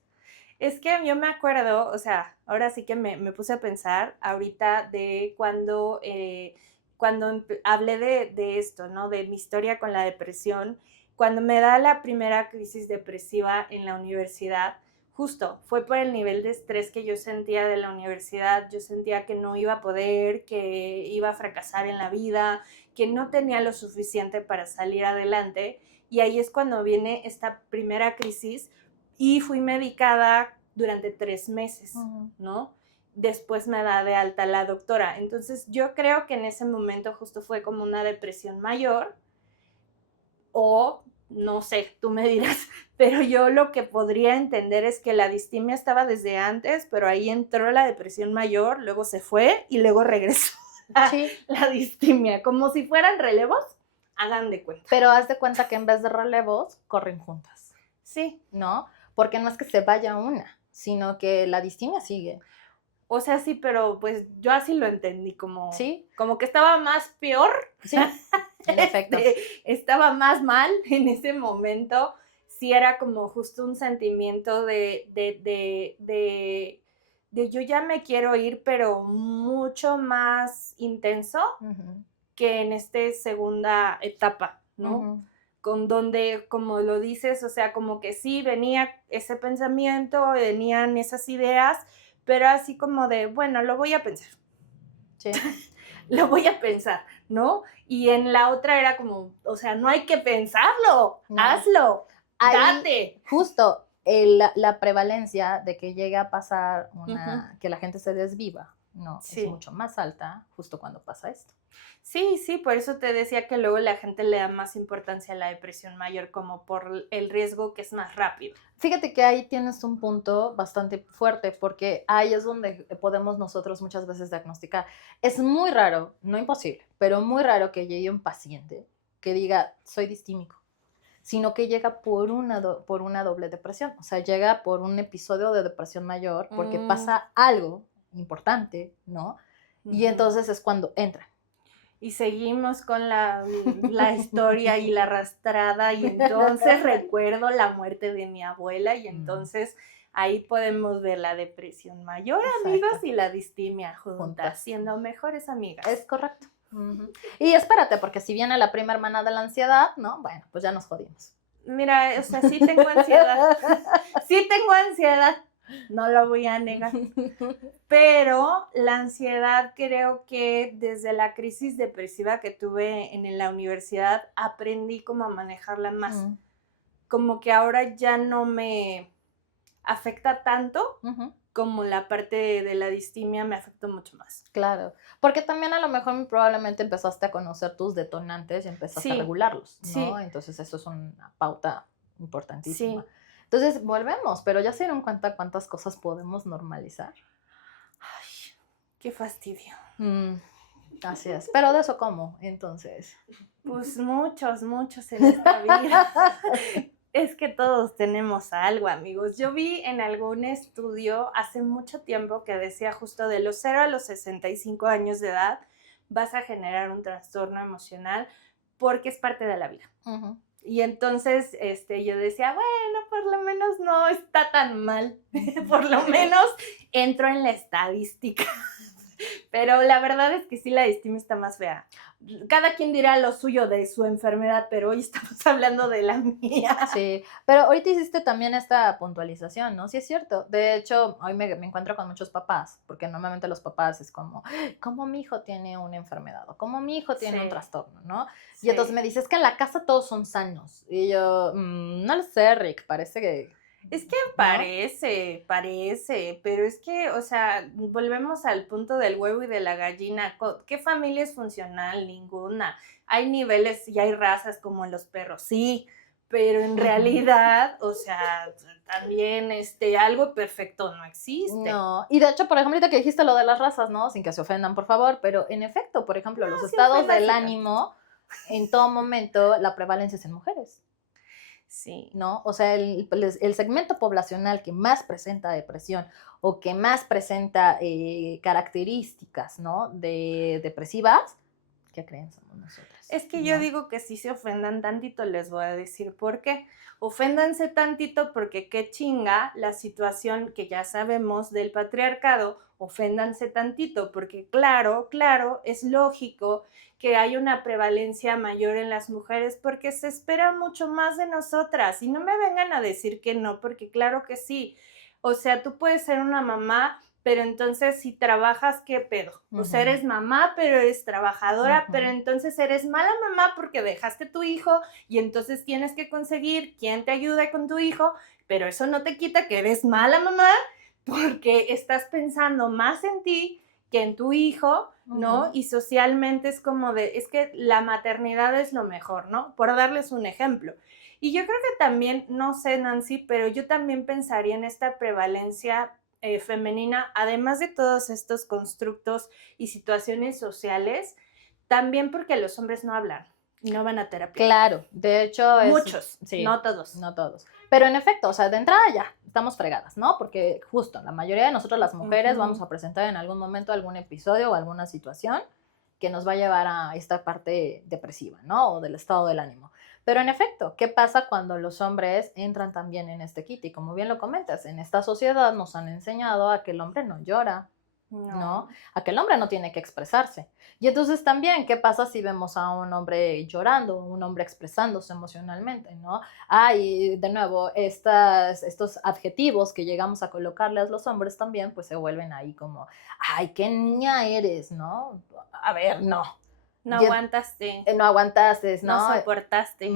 Es que yo me acuerdo, o sea, ahora sí que me puse a pensar ahorita de cuando hablé de esto, ¿no? De mi historia con la depresión, cuando me da la primera crisis depresiva en la universidad, justo fue por el nivel de estrés que yo sentía de la universidad. Yo sentía que no iba a poder, que iba a fracasar en la vida, que no tenía lo suficiente para salir adelante. Y ahí es cuando viene esta primera crisis y fui medicada durante 3 meses, ¿no? Después me da de alta la doctora. Entonces yo creo que en ese momento justo fue como una depresión mayor o no sé, tú me dirás, pero yo lo que podría entender es que la distimia estaba desde antes, pero ahí entró la depresión mayor, luego se fue y luego regresó la distimia, como si fueran relevos, hagan de cuenta. Pero haz de cuenta que en vez de relevos, corren juntas. Sí. ¿No? Porque no es que se vaya una, sino que la distimia sigue. O sea, sí, pero pues yo así lo entendí, como, ¿Sí? Como que estaba más peor. Sí, en efecto. Estaba más mal en ese momento. Sí era como justo un sentimiento de yo ya me quiero ir, pero mucho más intenso que en esta segunda etapa, ¿no? Con donde, como lo dices, o sea, como que sí venía ese pensamiento, venían esas ideas, pero así como de, bueno, lo voy a pensar. Sí. Lo voy a pensar, ¿no? Y en la otra era como, o sea, no hay que pensarlo, no. Hazlo, date. Justo la prevalencia de que llegue a pasar que la gente se desviva, ¿no? Sí. Es mucho más alta justo cuando pasa esto. Sí, sí, por eso te decía que luego la gente le da más importancia a la depresión mayor, como por el riesgo que es más rápido. Fíjate que ahí tienes un punto bastante fuerte, porque ahí es donde podemos nosotros muchas veces diagnosticar. Es muy raro, no imposible, pero muy raro que llegue un paciente que diga, soy distímico, sino que llega por una doble depresión, o sea, llega por un episodio de depresión mayor, porque pasa algo importante, ¿no? Y entonces es cuando entra. Y seguimos con la historia y la arrastrada, y entonces recuerdo la muerte de mi abuela, y entonces ahí podemos ver la depresión mayor, Exacto. amigos, y la distimia juntas, Juntas. siendo mejores amigas. Es correcto. Uh-huh. Y espérate, porque si viene la prima hermana de la ansiedad, ¿no? Bueno, pues ya nos jodimos. Mira, o sea, sí tengo ansiedad. Sí tengo ansiedad, no lo voy a negar. Pero la ansiedad creo que desde la crisis depresiva que tuve en la universidad aprendí como a manejarla más. Como que ahora ya no me afecta tanto como la parte de la distimia me afectó mucho más. Claro, porque también a lo mejor probablemente empezaste a conocer tus detonantes y empezaste a regularlos, ¿no? Sí. Entonces eso es una pauta importantísima. Sí. Entonces volvemos, pero ya se dieron cuenta cuántas cosas podemos normalizar. Ay, qué fastidio. Así es, pero de eso ¿cómo? Entonces. Pues muchos en esta vida. Es que todos tenemos algo, amigos. Yo vi en algún estudio hace mucho tiempo que decía justo de los 0 a los 65 años de edad vas a generar un trastorno emocional porque es parte de la vida. Uh-huh. Y entonces yo decía, bueno, por lo menos no está tan mal. Por lo menos entro en la estadística. Pero la verdad es que sí, la distimia está más fea. Cada quien dirá lo suyo de su enfermedad, pero hoy estamos hablando de la mía. Sí, pero ahorita hiciste también esta puntualización, ¿no? Sí es cierto. De hecho, hoy me encuentro con muchos papás, porque normalmente los papás es como mi hijo tiene una enfermedad, o como mi hijo tiene un trastorno, ¿no? Sí. Y entonces me dices que en la casa todos son sanos. Y yo, no lo sé, Rick, parece que... Es que parece, pero es que, o sea, volvemos al punto del huevo y de la gallina. ¿Qué familia es funcional? Ninguna. Hay niveles y hay razas como en los perros, sí, pero en realidad, o sea, también algo perfecto no existe. No, y de hecho, por ejemplo, ahorita que dijiste lo de las razas, ¿no? Sin que se ofendan, por favor, pero en efecto, por ejemplo, los estados del ánimo, en todo momento, la prevalencia es en mujeres. Sí. ¿No? O sea, el segmento poblacional que más presenta depresión o que más presenta características, ¿no? Depresivas, ¿qué creen? Somos nosotras. Es que yo digo que si se ofendan tantito, les voy a decir por qué. Oféndanse tantito porque qué chinga la situación que ya sabemos del patriarcado. Oféndanse tantito porque claro, es lógico que hay una prevalencia mayor en las mujeres porque se espera mucho más de nosotras. Y no me vengan a decir que no, porque claro que sí. O sea, tú puedes ser una mamá, pero entonces si trabajas, ¿qué pedo? O sea, eres mamá, pero eres trabajadora, pero entonces eres mala mamá porque dejaste a tu hijo y entonces tienes que conseguir quien te ayude con tu hijo, pero eso no te quita que eres mala mamá porque estás pensando más en ti que en tu hijo, ¿no? Y socialmente es como es que la maternidad es lo mejor, ¿no? Por darles un ejemplo. Y yo creo que también, no sé, Nancy, pero yo también pensaría en esta prevalencia femenina, además de todos estos constructos y situaciones sociales, también porque los hombres no hablan y no van a terapia. Claro, de hecho muchos, sí, no todos. No todos. Pero en efecto, o sea, de entrada ya estamos fregadas, ¿no? Porque justo la mayoría de nosotros las mujeres vamos a presentar en algún momento algún episodio o alguna situación que nos va a llevar a esta parte depresiva, ¿no? O del estado del ánimo. Pero en efecto, ¿qué pasa cuando los hombres entran también en este kit? Y como bien lo comentas, en esta sociedad nos han enseñado a que el hombre no llora, ¿no? A que el hombre no tiene que expresarse. Y entonces también, ¿qué pasa si vemos a un hombre llorando, un hombre expresándose emocionalmente, ¿no? Y de nuevo, estos adjetivos que llegamos a colocarle a los hombres también, pues se vuelven ahí como, ¡ay, qué niña eres!, ¿no? A ver, no. No aguantaste. No aguantaste, ¿no? No soportaste.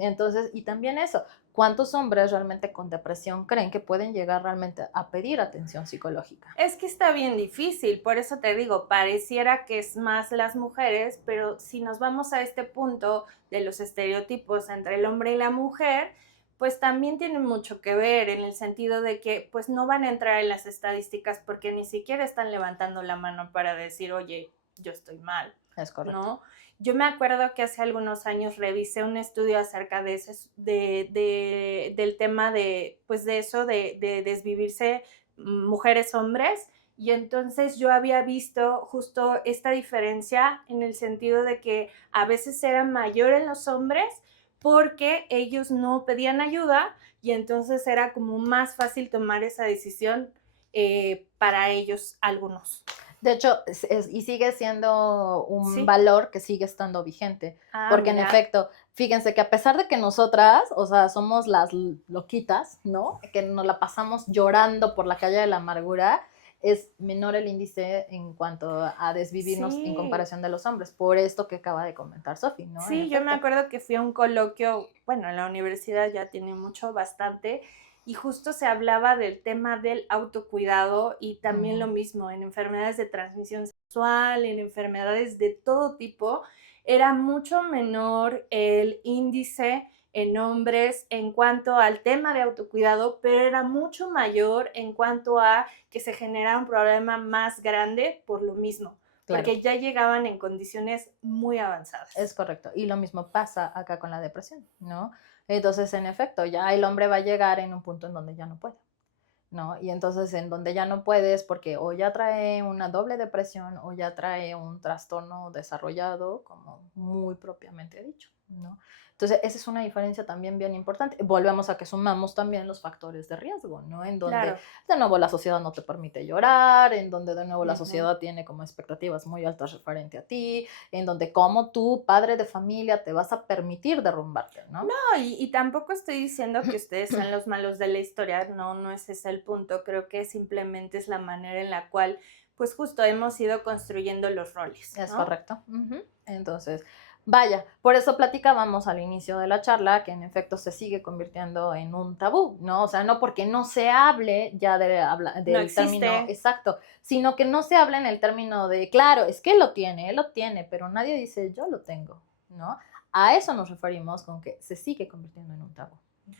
Entonces, y también eso, ¿cuántos hombres realmente con depresión creen que pueden llegar realmente a pedir atención psicológica? Es que está bien difícil, por eso te digo, pareciera que es más las mujeres, pero si nos vamos a este punto de los estereotipos entre el hombre y la mujer, pues también tienen mucho que ver en el sentido de que pues no van a entrar en las estadísticas porque ni siquiera están levantando la mano para decir, oye, yo estoy mal. Es correcto. ¿No? Yo me acuerdo que hace algunos años revisé un estudio acerca de ese, del tema de, pues de eso, de desvivirse mujeres-hombres, y entonces yo había visto justo esta diferencia en el sentido de que a veces era mayor en los hombres porque ellos no pedían ayuda y entonces era como más fácil tomar esa decisión para ellos algunos. De hecho, y sigue siendo un Sí. valor que sigue estando vigente, porque en Mira. efecto, fíjense que a pesar de que nosotras, o sea, somos las loquitas, ¿no? Que nos la pasamos llorando por la calle de la amargura, es menor el índice en cuanto a desvivirnos en Sí. comparación de los hombres, por esto que acaba de comentar Sofi, ¿no? Sí, yo me acuerdo que fui a un coloquio, bueno, en la universidad ya tiene mucho, bastante, y justo se hablaba del tema del autocuidado y también lo mismo, en enfermedades de transmisión sexual, en enfermedades de todo tipo, era mucho menor el índice en hombres en cuanto al tema de autocuidado, pero era mucho mayor en cuanto a que se genera un problema más grande por lo mismo. Claro. Porque ya llegaban en condiciones muy avanzadas. Es correcto. Y lo mismo pasa acá con la depresión, ¿no? Entonces, en efecto, ya el hombre va a llegar en un punto en donde ya no puede, ¿no? Y entonces en donde ya no puedes porque o ya trae una doble depresión o ya trae un trastorno desarrollado, como muy propiamente dicho, ¿no? Entonces, esa es una diferencia también bien importante. Volvemos a que sumamos también los factores de riesgo, ¿no? En donde, Claro. de nuevo, la sociedad no te permite llorar, en donde, de nuevo, la sociedad tiene como expectativas muy altas referente a ti, en donde como tú, padre de familia, te vas a permitir derrumbarte, ¿no? No, y tampoco estoy diciendo que ustedes sean los malos de la historia, no es ese el punto, creo que simplemente es la manera en la cual, pues justo hemos ido construyendo los roles, ¿no? Es correcto. Entonces, vaya, por eso platicábamos al inicio de la charla que en efecto se sigue convirtiendo en un tabú, ¿no? O sea, no porque no se hable ya del No término existe. exacto, sino que no se habla en el término de, claro, es que él lo tiene, pero nadie dice yo lo tengo, ¿no? A eso nos referimos con que se sigue convirtiendo en un tabú,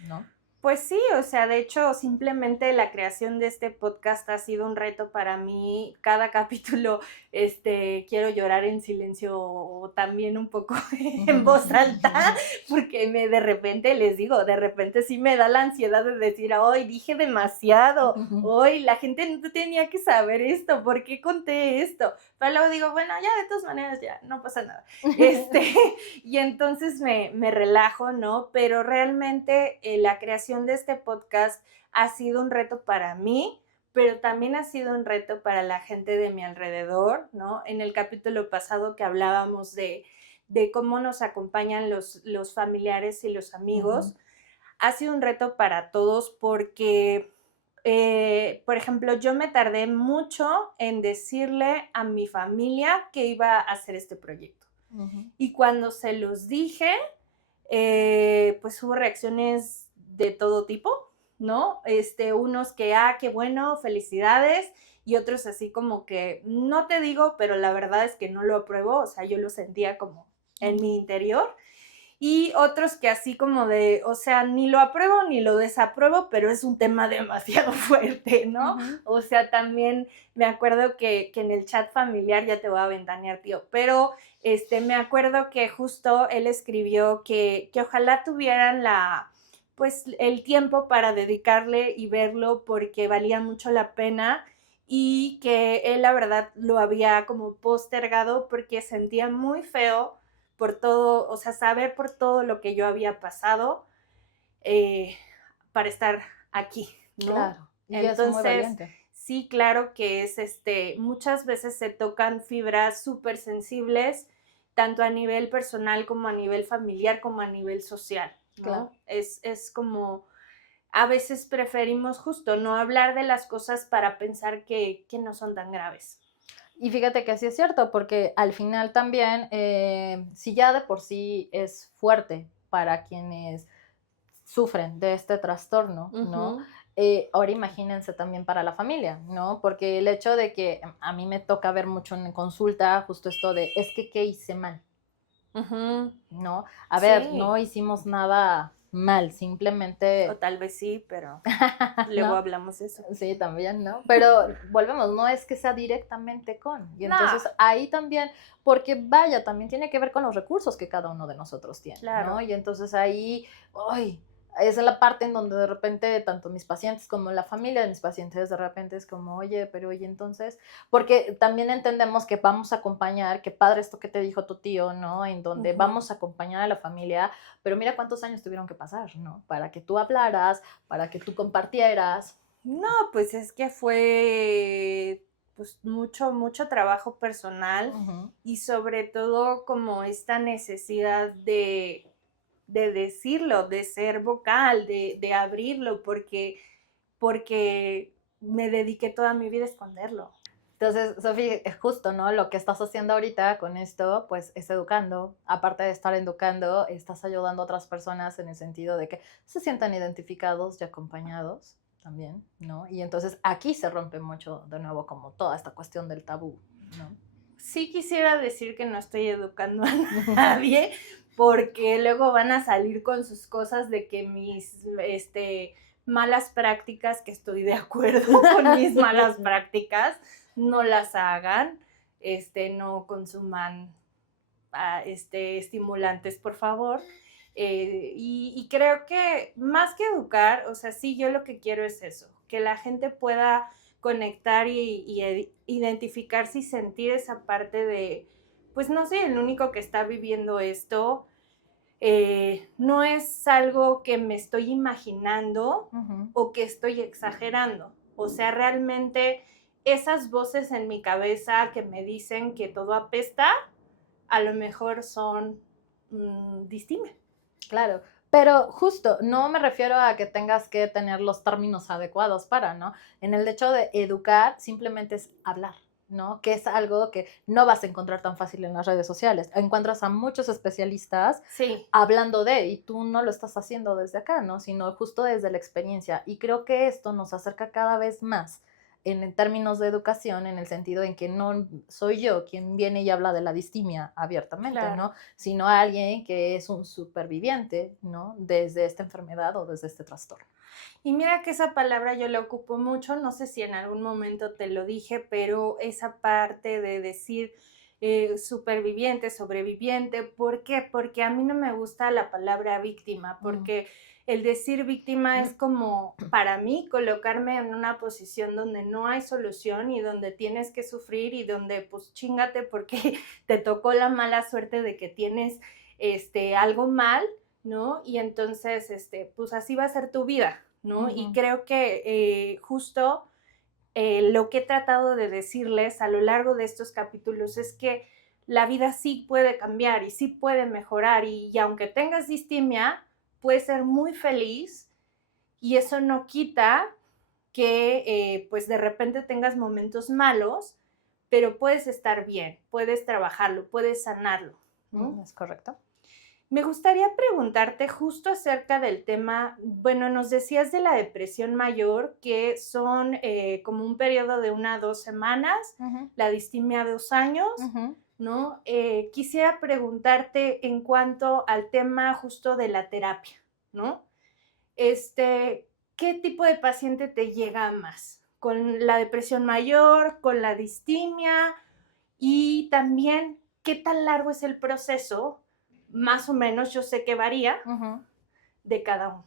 ¿no? Pues sí, o sea, de hecho, simplemente la creación de este podcast ha sido un reto para mí. Cada capítulo, quiero llorar en silencio o también un poco en voz alta, porque de repente, les digo, de repente sí me da la ansiedad de decir, hoy dije demasiado, hoy la gente no tenía que saber esto, ¿por qué conté esto? Pero luego digo, bueno, ya de todas maneras ya, no pasa nada. Y entonces me relajo, ¿no? Pero realmente la creación de este podcast ha sido un reto para mí, pero también ha sido un reto para la gente de mi alrededor, ¿no? En el capítulo pasado que hablábamos de cómo nos acompañan los familiares y los amigos, ha sido un reto para todos porque, por ejemplo, yo me tardé mucho en decirle a mi familia que iba a hacer este proyecto. Y cuando se los dije, pues hubo reacciones de todo tipo, ¿no? Unos que, qué bueno, felicidades, y otros así como que, no te digo, pero la verdad es que no lo apruebo, o sea, yo lo sentía como en mi interior, y otros que así como de, o sea, ni lo apruebo ni lo desapruebo, pero es un tema demasiado fuerte, ¿no? O sea, también me acuerdo que en el chat familiar, ya te voy a ventanear, tío, pero me acuerdo que justo él escribió que ojalá tuvieran pues el tiempo para dedicarle y verlo porque valía mucho la pena y que él la verdad lo había como postergado porque sentía muy feo por todo, o sea, saber por todo lo que yo había pasado para estar aquí, ¿no? Claro, y entonces, es muy valiente. Sí, claro que es muchas veces se tocan fibras súper sensibles, tanto a nivel personal como a nivel familiar, como a nivel social, ¿no? Claro. Es como, a veces preferimos justo no hablar de las cosas para pensar que no son tan graves. Y fíjate que sí es cierto, porque al final también, si ya de por sí es fuerte para quienes sufren de este trastorno, ¿no? Ahora imagínense también para la familia, ¿no? Porque el hecho de que a mí me toca ver mucho en consulta justo esto de, es que ¿qué hice mal? ¿No? A ver, no hicimos nada mal, simplemente... O tal vez sí, pero luego ¿no? hablamos de eso. Sí, también, ¿no? Pero volvemos, no es que sea directamente con. Y entonces ahí también, porque vaya, también tiene que ver con los recursos que cada uno de nosotros tiene, Claro. ¿no? Y entonces ahí, ¡ay! es la parte en donde de repente tanto mis pacientes como la familia de mis pacientes de repente es como, oye, pero oye, entonces, porque también entendemos que vamos a acompañar, qué padre esto que te dijo tu tío, ¿no? En donde vamos a acompañar a la familia, pero mira cuántos años tuvieron que pasar, ¿no? Para que tú hablaras, para que tú compartieras. No, pues es que fue pues mucho trabajo personal y sobre todo como esta necesidad de decirlo, de ser vocal, de abrirlo, porque me dediqué toda mi vida a esconderlo. Entonces, Sofi, es justo, ¿no? Lo que estás haciendo ahorita con esto, pues es educando. Aparte de estar educando, estás ayudando a otras personas en el sentido de que se sientan identificados y acompañados también, ¿no? Y entonces aquí se rompe mucho, de nuevo, como toda esta cuestión del tabú, ¿no? Sí quisiera decir que no estoy educando a nadie, porque luego van a salir con sus cosas de que mis malas prácticas, que estoy de acuerdo con mis malas prácticas, no las hagan, no consuman estimulantes, por favor. Y creo que más que educar, o sea, sí, yo lo que quiero es eso, que la gente pueda conectar y identificarse y sentir esa parte de, pues no soy el único que está viviendo esto, no es algo que me estoy imaginando o que estoy exagerando, o sea, realmente esas voces en mi cabeza que me dicen que todo apesta, a lo mejor son distintas. Claro, pero justo, no me refiero a que tengas que tener los términos adecuados para, ¿no? En el hecho de educar, simplemente es hablar, ¿no? Que es algo que no vas a encontrar tan fácil en las redes sociales. Encuentras a muchos especialistas Sí. hablando de, y tú no lo estás haciendo desde acá, ¿no? Sino justo desde la experiencia. Y creo que esto nos acerca cada vez más en términos de educación, en el sentido en que no soy yo quien viene y habla de la distimia abiertamente, claro, ¿no? Sino alguien que es un superviviente, ¿no? Desde esta enfermedad o desde este trastorno. Y mira que esa palabra yo la ocupo mucho, no sé si en algún momento te lo dije, pero esa parte de decir superviviente, sobreviviente, ¿por qué? Porque a mí no me gusta la palabra víctima, porque el decir víctima es como, para mí, colocarme en una posición donde no hay solución y donde tienes que sufrir y donde pues chíngate porque te tocó la mala suerte de que tienes algo mal, ¿no? Y entonces, pues así va a ser tu vida, ¿no? Y creo que justo lo que he tratado de decirles a lo largo de estos capítulos es que la vida sí puede cambiar y sí puede mejorar y aunque tengas distimia, puedes ser muy feliz y eso no quita que pues de repente tengas momentos malos, pero puedes estar bien, puedes trabajarlo, puedes sanarlo, ¿no? ¿Es correcto? Me gustaría preguntarte justo acerca del tema, bueno, nos decías de la depresión mayor, que son como un periodo de 1 a 2 semanas, la distimia 2 años, ¿no? Quisiera preguntarte en cuanto al tema justo de la terapia, ¿no? ¿Qué tipo de paciente te llega más? ¿Con la depresión mayor, con la distimia? Y también, ¿qué tan largo es el proceso? Más o menos, yo sé que varía de cada uno.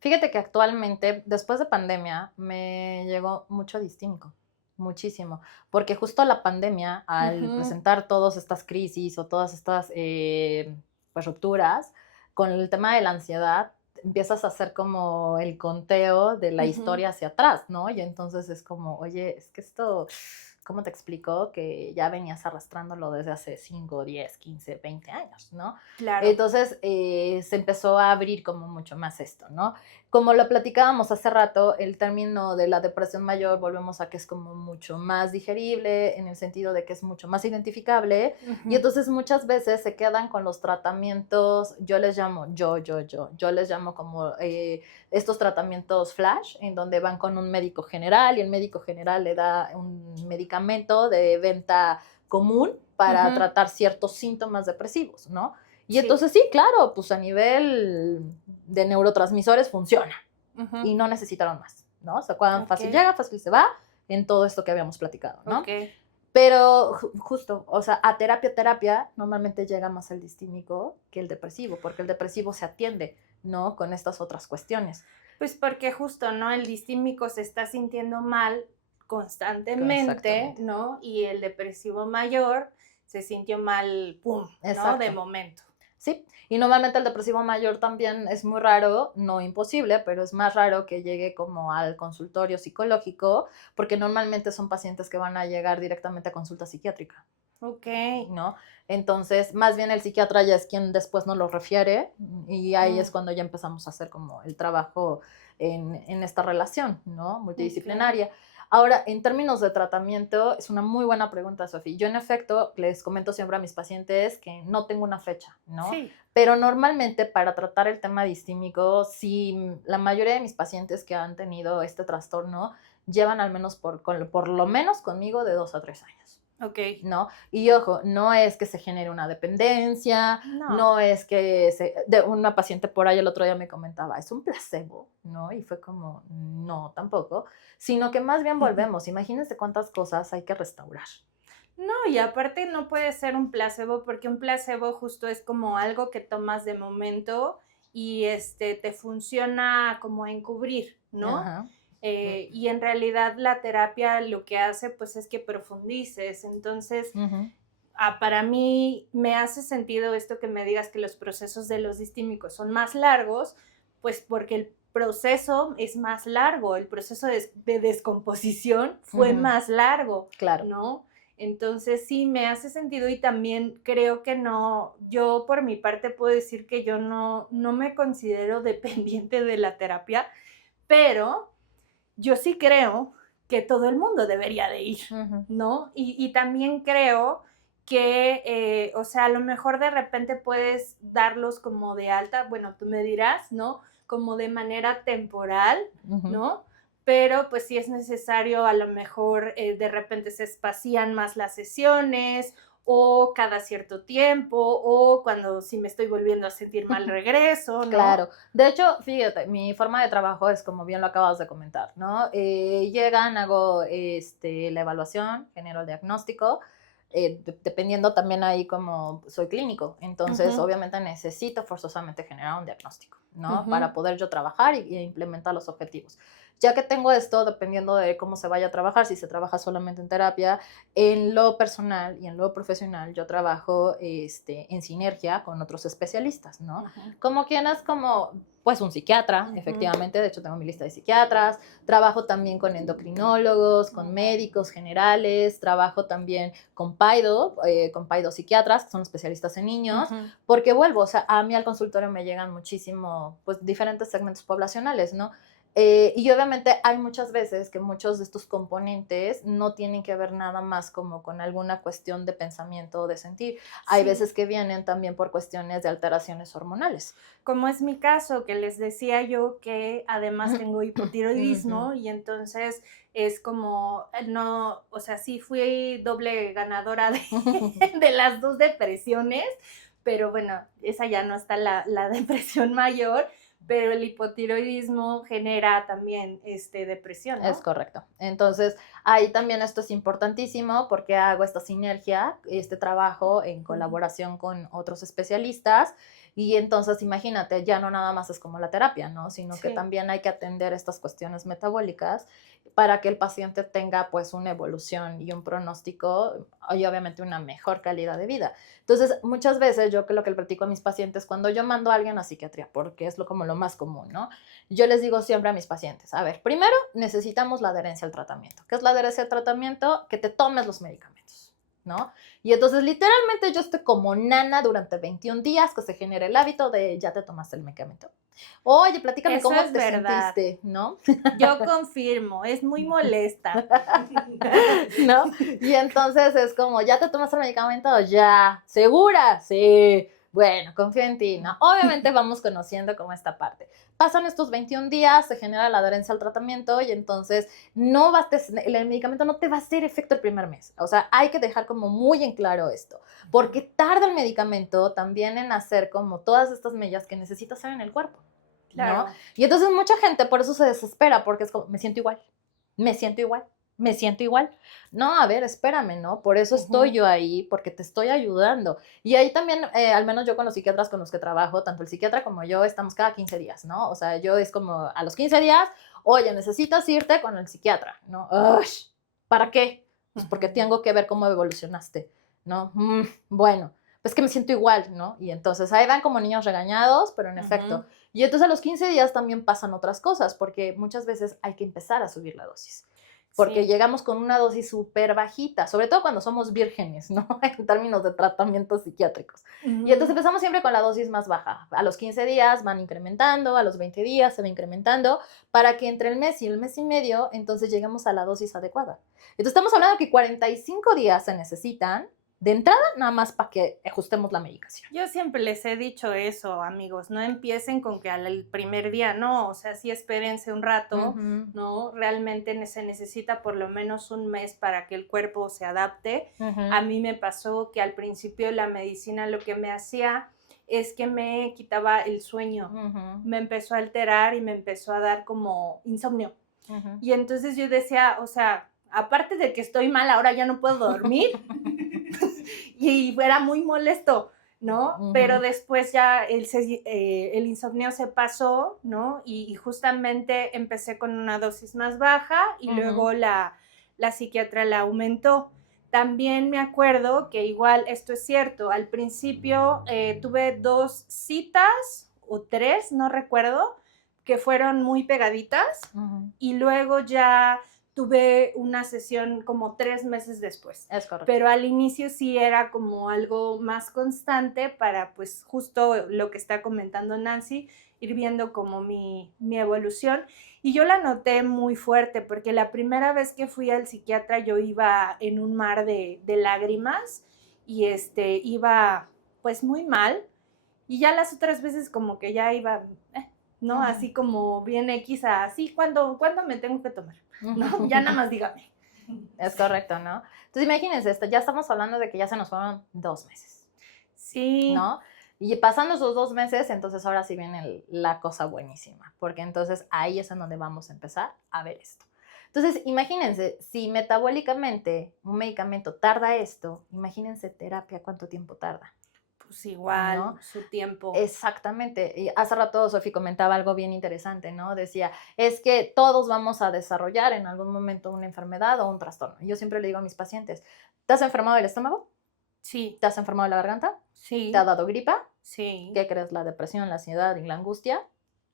Fíjate que actualmente, después de pandemia, me llegó mucho distímico, muchísimo, porque justo la pandemia, al presentar todas estas crisis o todas estas pues, rupturas, con el tema de la ansiedad, empiezas a hacer como el conteo de la historia hacia atrás, ¿no? Y entonces es como, oye, es que esto, ¿cómo te explico? Que ya venías arrastrándolo desde hace 5, 10, 15, 20 años, ¿no? Claro. Entonces se empezó a abrir como mucho más esto, ¿no? Como lo platicábamos hace rato, el término de la depresión mayor, volvemos a que es como mucho más digerible, en el sentido de que es mucho más identificable, y entonces muchas veces se quedan con los tratamientos, yo les llamo, yo les llamo como estos tratamientos flash, en donde van con un médico general, y el médico general le da un medicamento de venta común para tratar ciertos síntomas depresivos, ¿no? Y entonces sí, claro, pues a nivel de neurotransmisores funciona y no necesitaron más, ¿no? O sea, cuando fácil llega, fácil se va, en todo esto que habíamos platicado, ¿no? Pero justo, o sea, a terapia, normalmente llega más el distímico que el depresivo, porque el depresivo se atiende ¿no? Con estas otras cuestiones. Pues porque justo, ¿no? El distímico se está sintiendo mal constantemente, ¿no? Y el depresivo mayor se sintió mal, ¡pum!, ¿no? De momento. Sí, y normalmente el depresivo mayor también es muy raro, no imposible, pero es más raro que llegue como al consultorio psicológico, porque normalmente son pacientes que van a llegar directamente a consulta psiquiátrica. Ok. ¿No? Entonces, más bien el psiquiatra ya es quien después nos lo refiere y ahí es cuando ya empezamos a hacer como el trabajo en esta relación, ¿no? Multidisciplinaria. Okay. Ahora, en términos de tratamiento, es una muy buena pregunta, Sofía. Yo, en efecto, les comento siempre a mis pacientes que no tengo una fecha, ¿no? Sí. Pero normalmente para tratar el tema distímico, sí, la mayoría de mis pacientes que han tenido este trastorno llevan al menos por lo menos conmigo de 2 a 3 años. Ok. ¿No? Y ojo, no es que se genere una dependencia, no es que una paciente por ahí el otro día me comentaba, es un placebo, ¿no? Y fue como, no, tampoco, sino que más bien volvemos, imagínense cuántas cosas hay que restaurar. No, y aparte no puede ser un placebo, porque un placebo justo es como algo que tomas de momento y te funciona como encubrir, ¿no? Ajá. Y en realidad la terapia lo que hace pues es que profundices. Entonces, para mí me hace sentido esto que me digas que los procesos de los distímicos son más largos, pues porque el proceso es más largo, el proceso de descomposición fue más largo, claro, ¿no? Entonces sí, me hace sentido y también creo que no, yo por mi parte puedo decir que yo no me considero dependiente de la terapia, pero yo sí creo que todo el mundo debería de ir, ¿no? Y también creo que, o sea, a lo mejor de repente puedes darlos como de alta, bueno, tú me dirás, ¿no? Como de manera temporal, ¿no? Pero pues si es necesario, a lo mejor de repente se espacían más las sesiones o cada cierto tiempo o cuando si me estoy volviendo a sentir mal regreso, ¿no? Claro. De hecho, fíjate, mi forma de trabajo es como bien lo acabas de comentar, ¿no? Llegan, hago la evaluación, genero el diagnóstico, dependiendo también ahí como soy clínico, entonces obviamente necesito forzosamente generar un diagnóstico, ¿no? Para poder yo trabajar y implementar los objetivos. Ya que tengo esto, dependiendo de cómo se vaya a trabajar, si se trabaja solamente en terapia, en lo personal y en lo profesional, yo trabajo en sinergia con otros especialistas, ¿no? Como quienes, como pues un psiquiatra, efectivamente, de hecho tengo mi lista de psiquiatras, trabajo también con endocrinólogos, con médicos generales, trabajo también con PAIDO psiquiatras, que son especialistas en niños, porque vuelvo, o sea, a mí al consultorio me llegan muchísimo, pues diferentes segmentos poblacionales, ¿no? Y obviamente hay muchas veces que muchos de estos componentes no tienen que ver nada más como con alguna cuestión de pensamiento o de sentir. Hay veces que vienen también por cuestiones de alteraciones hormonales. Como es mi caso, que les decía yo que además tengo hipotiroidismo y entonces es como, no, o sea, sí fui doble ganadora de las 2 depresiones, pero bueno, esa ya no está la depresión mayor, pero el hipotiroidismo genera también depresión, ¿no? Es correcto. Entonces, ahí también esto es importantísimo porque hago esta sinergia, este trabajo en colaboración con otros especialistas y entonces imagínate, ya no nada más es como la terapia, ¿no? Sino que también hay que atender estas cuestiones metabólicas para que el paciente tenga pues una evolución y un pronóstico y obviamente una mejor calidad de vida. Entonces, muchas veces yo lo que le platico a mis pacientes, cuando yo mando a alguien a psiquiatría, porque es como lo más común, ¿no? Yo les digo siempre a mis pacientes, a ver, primero necesitamos la adherencia al tratamiento. ¿Qué es la adherencia al tratamiento? Que te tomes los medicamentos, ¿no? Y entonces literalmente yo estoy como nana durante 21 días que se genere el hábito de ya te tomaste el medicamento. Oye, platícame Eso cómo es te verdad. sentiste, ¿no? Yo confirmo, es muy molesta. ¿No? Y entonces es como, ¿ya te tomaste el medicamento? Ya. ¿Segura? Sí. Bueno, confío en ti, ¿no? Obviamente vamos conociendo como esta parte. Pasan estos 21 días, se genera la adherencia al tratamiento y entonces el medicamento no te va a hacer efecto el primer mes. O sea, hay que dejar como muy en claro esto, porque tarda el medicamento también en hacer como todas estas mellas que necesita hacer en el cuerpo, ¿no? Claro. Y entonces mucha gente por eso se desespera, porque es como, me siento igual. me siento igual. No, a ver, espérame, ¿no? Por eso estoy yo ahí, porque te estoy ayudando. Y ahí también, al menos yo con los psiquiatras con los que trabajo, tanto el psiquiatra como yo, estamos cada 15 días, ¿no? O sea, yo es como a los 15 días, oye, necesitas irte con el psiquiatra, ¿no? ¡Ush! ¿Para qué? Pues porque tengo que ver cómo evolucionaste, ¿no? Bueno, pues que me siento igual, ¿no? Y entonces ahí van como niños regañados, pero en efecto. Y entonces a los 15 días también pasan otras cosas, porque muchas veces hay que empezar a subir la dosis. Porque llegamos con una dosis súper bajita, sobre todo cuando somos vírgenes, ¿no? En términos de tratamientos psiquiátricos. Y entonces empezamos siempre con la dosis más baja. A los 15 días van incrementando, a los 20 días se va incrementando, para que entre el mes y el mes y medio, entonces lleguemos a la dosis adecuada. Entonces estamos hablando que 45 días se necesitan de entrada, nada más para que ajustemos la medicación. Yo siempre les he dicho eso, amigos, no empiecen con que al primer día, no, o sea, sí espérense un rato, ¿no? Realmente se necesita por lo menos un mes para que el cuerpo se adapte. A mí me pasó que al principio la medicina lo que me hacía es que me quitaba el sueño, me empezó a alterar y me empezó a dar como insomnio. Y entonces yo decía, o sea, aparte de que estoy mal, ahora ya no puedo dormir. Y era muy molesto, ¿no? Pero después ya el insomnio se pasó, ¿no? Y justamente empecé con una dosis más baja y luego la psiquiatra la aumentó. También me acuerdo que igual, esto es cierto, al principio tuve 2 citas o 3, no recuerdo, que fueron muy pegaditas y luego ya tuve una sesión como 3 meses después. Es correcto. Pero al inicio sí era como algo más constante para, pues, justo lo que está comentando Nancy, ir viendo como mi evolución. Y yo la noté muy fuerte, porque la primera vez que fui al psiquiatra yo iba en un mar de lágrimas y iba, pues, muy mal. Y ya las otras veces como que ya iba, ¿no? Así como bien X, así, ¿cuándo me tengo que tomar? ¿No? Ya nada más dígame. Es correcto, ¿no? Entonces imagínense esto, ya estamos hablando de que ya se nos fueron 2 meses. Sí. ¿No? Y pasando esos 2 meses, entonces ahora sí viene la cosa buenísima, porque entonces ahí es en donde vamos a empezar a ver esto. Entonces, imagínense, si metabólicamente un medicamento tarda esto, imagínense terapia, ¿cuánto tiempo tarda? Pues igual, ¿no? Su tiempo. Exactamente. Y hace rato Sofi comentaba algo bien interesante, ¿no? Decía, es que todos vamos a desarrollar en algún momento una enfermedad o un trastorno. Y yo siempre le digo a mis pacientes, ¿te has enfermado del estómago? Sí. ¿Te has enfermado de la garganta? Sí. ¿Te ha dado gripa? Sí. ¿Qué crees? La depresión, la ansiedad y la angustia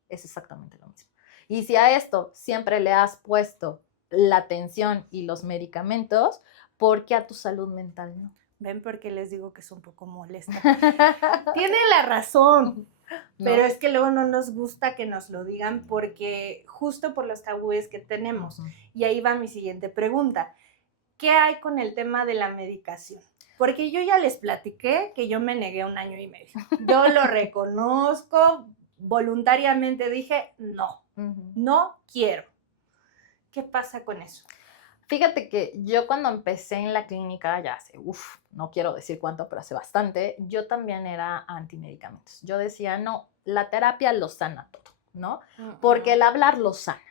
es exactamente lo mismo. Y si a esto siempre le has puesto la atención y los medicamentos, ¿por qué a tu salud mental no? ¿Ven por qué les digo que es un poco molesta? Tiene la razón, pero es que luego no nos gusta que nos lo digan porque justo por los tabúes que tenemos. Y ahí va mi siguiente pregunta. ¿Qué hay con el tema de la medicación? Porque yo ya les platiqué que yo me negué 1 año y medio. Yo lo reconozco, voluntariamente dije, no, no quiero. ¿Qué pasa con eso? Fíjate que yo cuando empecé en la clínica, ya hace, no quiero decir cuánto, pero hace bastante, yo también era antimedicamentos. Yo decía, no, la terapia lo sana todo, ¿no? Porque el hablar lo sana.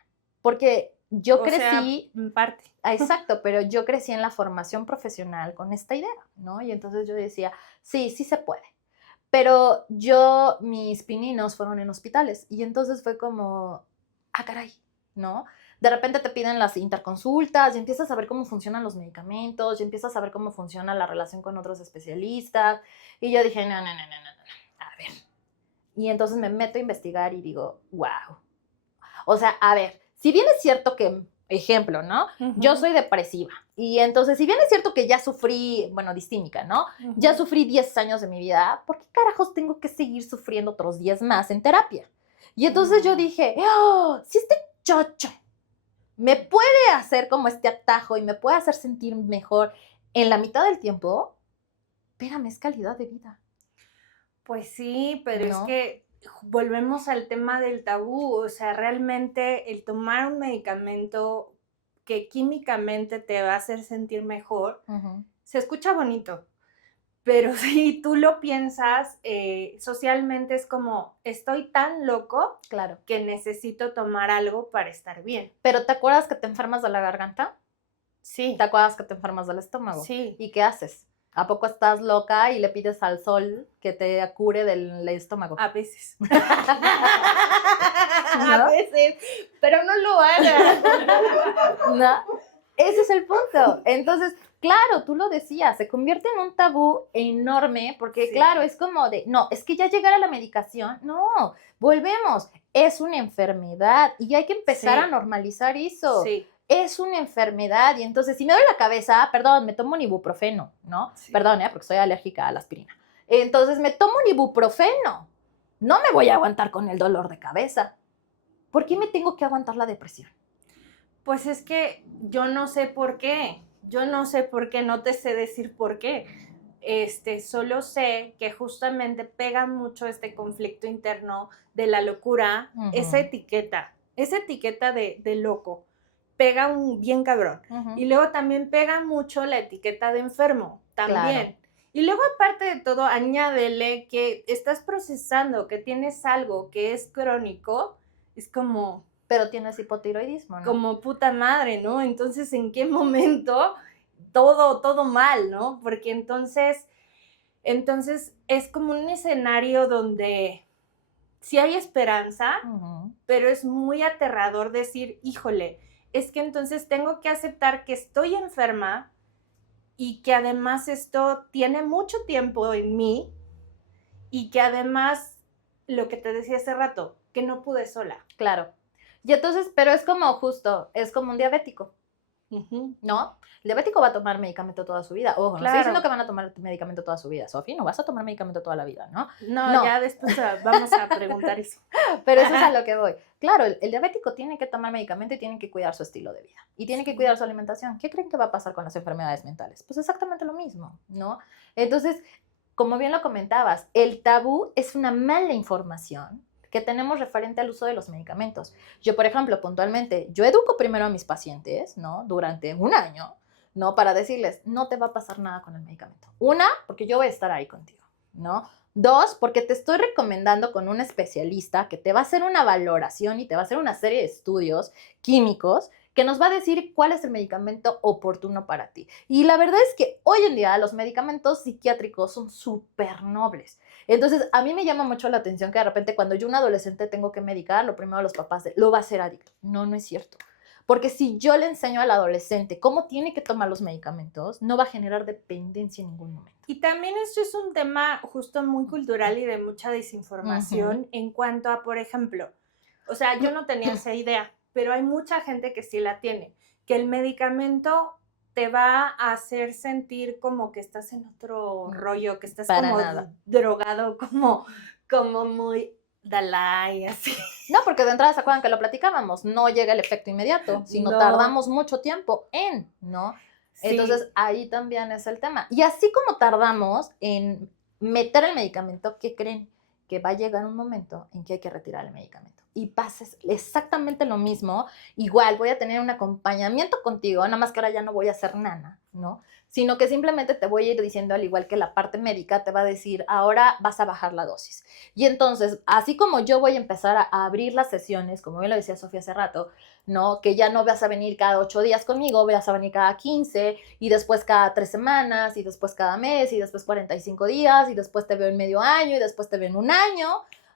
Porque yo crecí... en parte. Exacto, pero yo crecí en la formación profesional con esta idea, ¿no? Y entonces yo decía, sí, sí se puede. Pero mis pininos fueron en hospitales y entonces fue como, caray, ¿no? De repente te piden las interconsultas y empiezas a ver cómo funcionan los medicamentos y empiezas a ver cómo funciona la relación con otros especialistas. Y yo dije, no, a ver. Y entonces me meto a investigar y digo, wow. O sea, a ver, si bien es cierto que, ejemplo, ¿no? Yo soy depresiva y entonces, si bien es cierto que ya sufrí, distímica, ¿no? Ya sufrí 10 años de mi vida, ¿por qué carajos tengo que seguir sufriendo otros 10 más en terapia? Y entonces yo dije, si este chocho me puede hacer como este atajo y me puede hacer sentir mejor en la mitad del tiempo, espérame, es calidad de vida. Pues sí, pero es que volvemos al tema del tabú, o sea, realmente el tomar un medicamento que químicamente te va a hacer sentir mejor, se escucha bonito, pero si tú lo piensas, socialmente es como, estoy tan loco claro, que necesito tomar algo para estar bien. Pero ¿te acuerdas que te enfermas de la garganta? Sí, ¿Te acuerdas que te enfermas del estómago? sí. ¿Y qué haces? ¿A poco estás loca y le pides al sol que te cure del estómago? A veces. A ¿No? veces, pero no lo hagas. ¿No? Ese es el punto. Entonces, claro, tú lo decías, se convierte en un tabú enorme porque, Sí. claro, es como de, no, es que ya llegar a la medicación, no, volvemos, es una enfermedad y hay que empezar Sí. a normalizar eso. Sí, Es una enfermedad y entonces si me duele la cabeza, perdón, me tomo un ibuprofeno, ¿no? Sí. Perdón, porque soy alérgica a la aspirina. Entonces me tomo un ibuprofeno. No me voy a aguantar con el dolor de cabeza. ¿Por qué me tengo que aguantar la depresión? pues es que yo no sé por qué. Yo no sé por qué, no te sé decir por qué. Solo sé que justamente pega mucho este conflicto interno de la locura, Ujú. esa etiqueta de loco, pega un bien cabrón. Ujú. Y luego también pega mucho la etiqueta de enfermo, también. Claro. Y luego aparte de todo, añádele que estás procesando, que tienes algo que es crónico, es como, Pero tienes hipotiroidismo, ¿no? como puta madre, ¿no? Entonces, ¿en qué momento todo mal, ¿no? Porque entonces es como un escenario donde sí hay esperanza, Ujú. pero es muy aterrador decir, híjole, es que entonces tengo que aceptar que estoy enferma y que además esto tiene mucho tiempo en mí y que además, lo que te decía hace rato, que no pude sola. Claro. Y entonces, pero es como justo, es como un diabético, Ujú. ¿no? El diabético va a tomar medicamento toda su vida. Ojo, no estoy diciendo Claro. que van a tomar medicamento toda su vida. Sofi, no vas a tomar medicamento toda la vida, ¿no? No, No. ya después vamos a preguntar eso. Pero eso es a lo que voy. Claro, el diabético tiene que tomar medicamento y tiene que cuidar su estilo de vida. Y tiene que cuidar su alimentación. ¿Qué creen que va a pasar con las enfermedades mentales? Pues exactamente lo mismo, ¿no? Entonces, como bien lo comentabas, el tabú es una mala información que tenemos referente al uso de los medicamentos. Yo, por ejemplo, puntualmente, yo educo primero a mis pacientes, ¿no? Durante un año, ¿no? Para decirles, no te va a pasar nada con el medicamento. Una, porque yo voy a estar ahí contigo, ¿no? Dos, porque te estoy recomendando con un especialista que te va a hacer una valoración y te va a hacer una serie de estudios químicos que nos va a decir cuál es el medicamento oportuno para ti. Y la verdad es que hoy en día los medicamentos psiquiátricos son súper nobles. Entonces, a mí me llama mucho la atención que de repente cuando yo un adolescente tengo que medicar, lo primero los papás lo va a hacer adicto. No, no es cierto. Porque si yo le enseño al adolescente cómo tiene que tomar los medicamentos, no va a generar dependencia en ningún momento. Y también esto es un tema justo muy cultural y de mucha desinformación en cuanto a, por ejemplo, o sea, yo no tenía esa idea, pero hay mucha gente que sí la tiene, que el medicamento te va a hacer sentir como que estás en otro rollo, que estás Para como nada. drogado, como muy Dalai, así. No, porque de entrada se acuerdan que lo platicábamos, no llega el efecto inmediato, sino No. tardamos mucho tiempo en, ¿no? Sí. Entonces ahí también es el tema. Y así como tardamos en meter el medicamento, ¿qué creen? Que va a llegar un momento en que hay que retirar el medicamento. Y pasa exactamente lo mismo. Igual voy a tener un acompañamiento contigo, nada más que ahora ya no voy a ser nana, ¿no? Sino que simplemente te voy a ir diciendo, al igual que la parte médica, te va a decir, ahora vas a bajar la dosis. Y entonces, así como yo voy a empezar a abrir las sesiones, como bien lo decía Sofía hace rato, ¿no? Que ya no vas a venir cada 8 días conmigo, vas a venir cada 15 y después cada 3 semanas y después cada mes y después 45 días y después te veo en medio año y después te veo en un año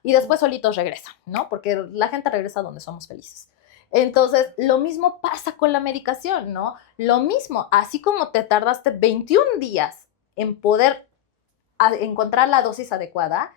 y después solitos regresan, ¿no? Porque la gente regresa donde somos felices. Entonces, lo mismo pasa con la medicación, ¿no? Lo mismo, así como te tardaste 21 días en poder encontrar la dosis adecuada,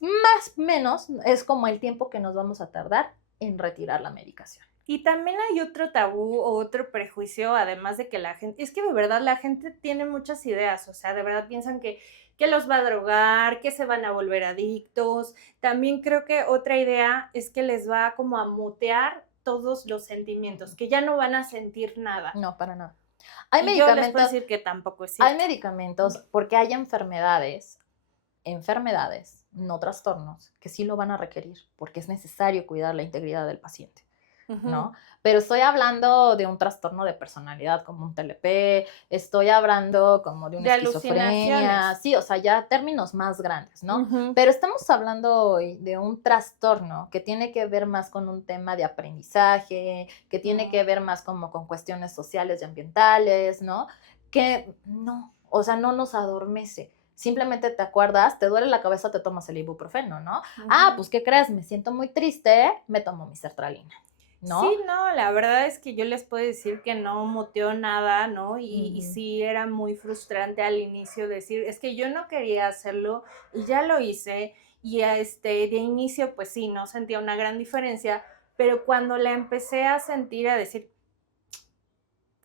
más o menos es como el tiempo que nos vamos a tardar en retirar la medicación. Y también hay otro tabú o otro prejuicio, además de que la gente, es que de verdad la gente tiene muchas ideas, o sea, de verdad piensan que los va a drogar, que se van a volver adictos. También creo que otra idea es que les va como a mutear todos los sentimientos, que ya no van a sentir nada. No, para nada. Y yo les puedo decir que tampoco es cierto. Hay medicamentos porque hay enfermedades, no trastornos, que sí lo van a requerir porque es necesario cuidar la integridad del paciente, ¿no? Pero estoy hablando de un trastorno de personalidad como un TLP, estoy hablando como de una De esquizofrenia, alucinaciones. sí, o sea, ya términos más grandes, ¿no? Ujú. Pero estamos hablando hoy de un trastorno que tiene que ver más con un tema de aprendizaje, que tiene que ver más como con cuestiones sociales y ambientales, ¿no? Que no, o sea, no nos adormece. Simplemente te acuerdas, te duele la cabeza, te tomas el ibuprofeno, ¿no? Ah, pues, ¿qué crees? Me siento muy triste, me tomo mi sertralina, Sí, ¿no? no, la verdad es que yo les puedo decir que no moteó nada, ¿no? Y Ujú. sí era muy frustrante al inicio decir, es que yo no quería hacerlo y ya lo hice. Y de inicio, pues sí, no sentía una gran diferencia, pero cuando la empecé a sentir, a decir,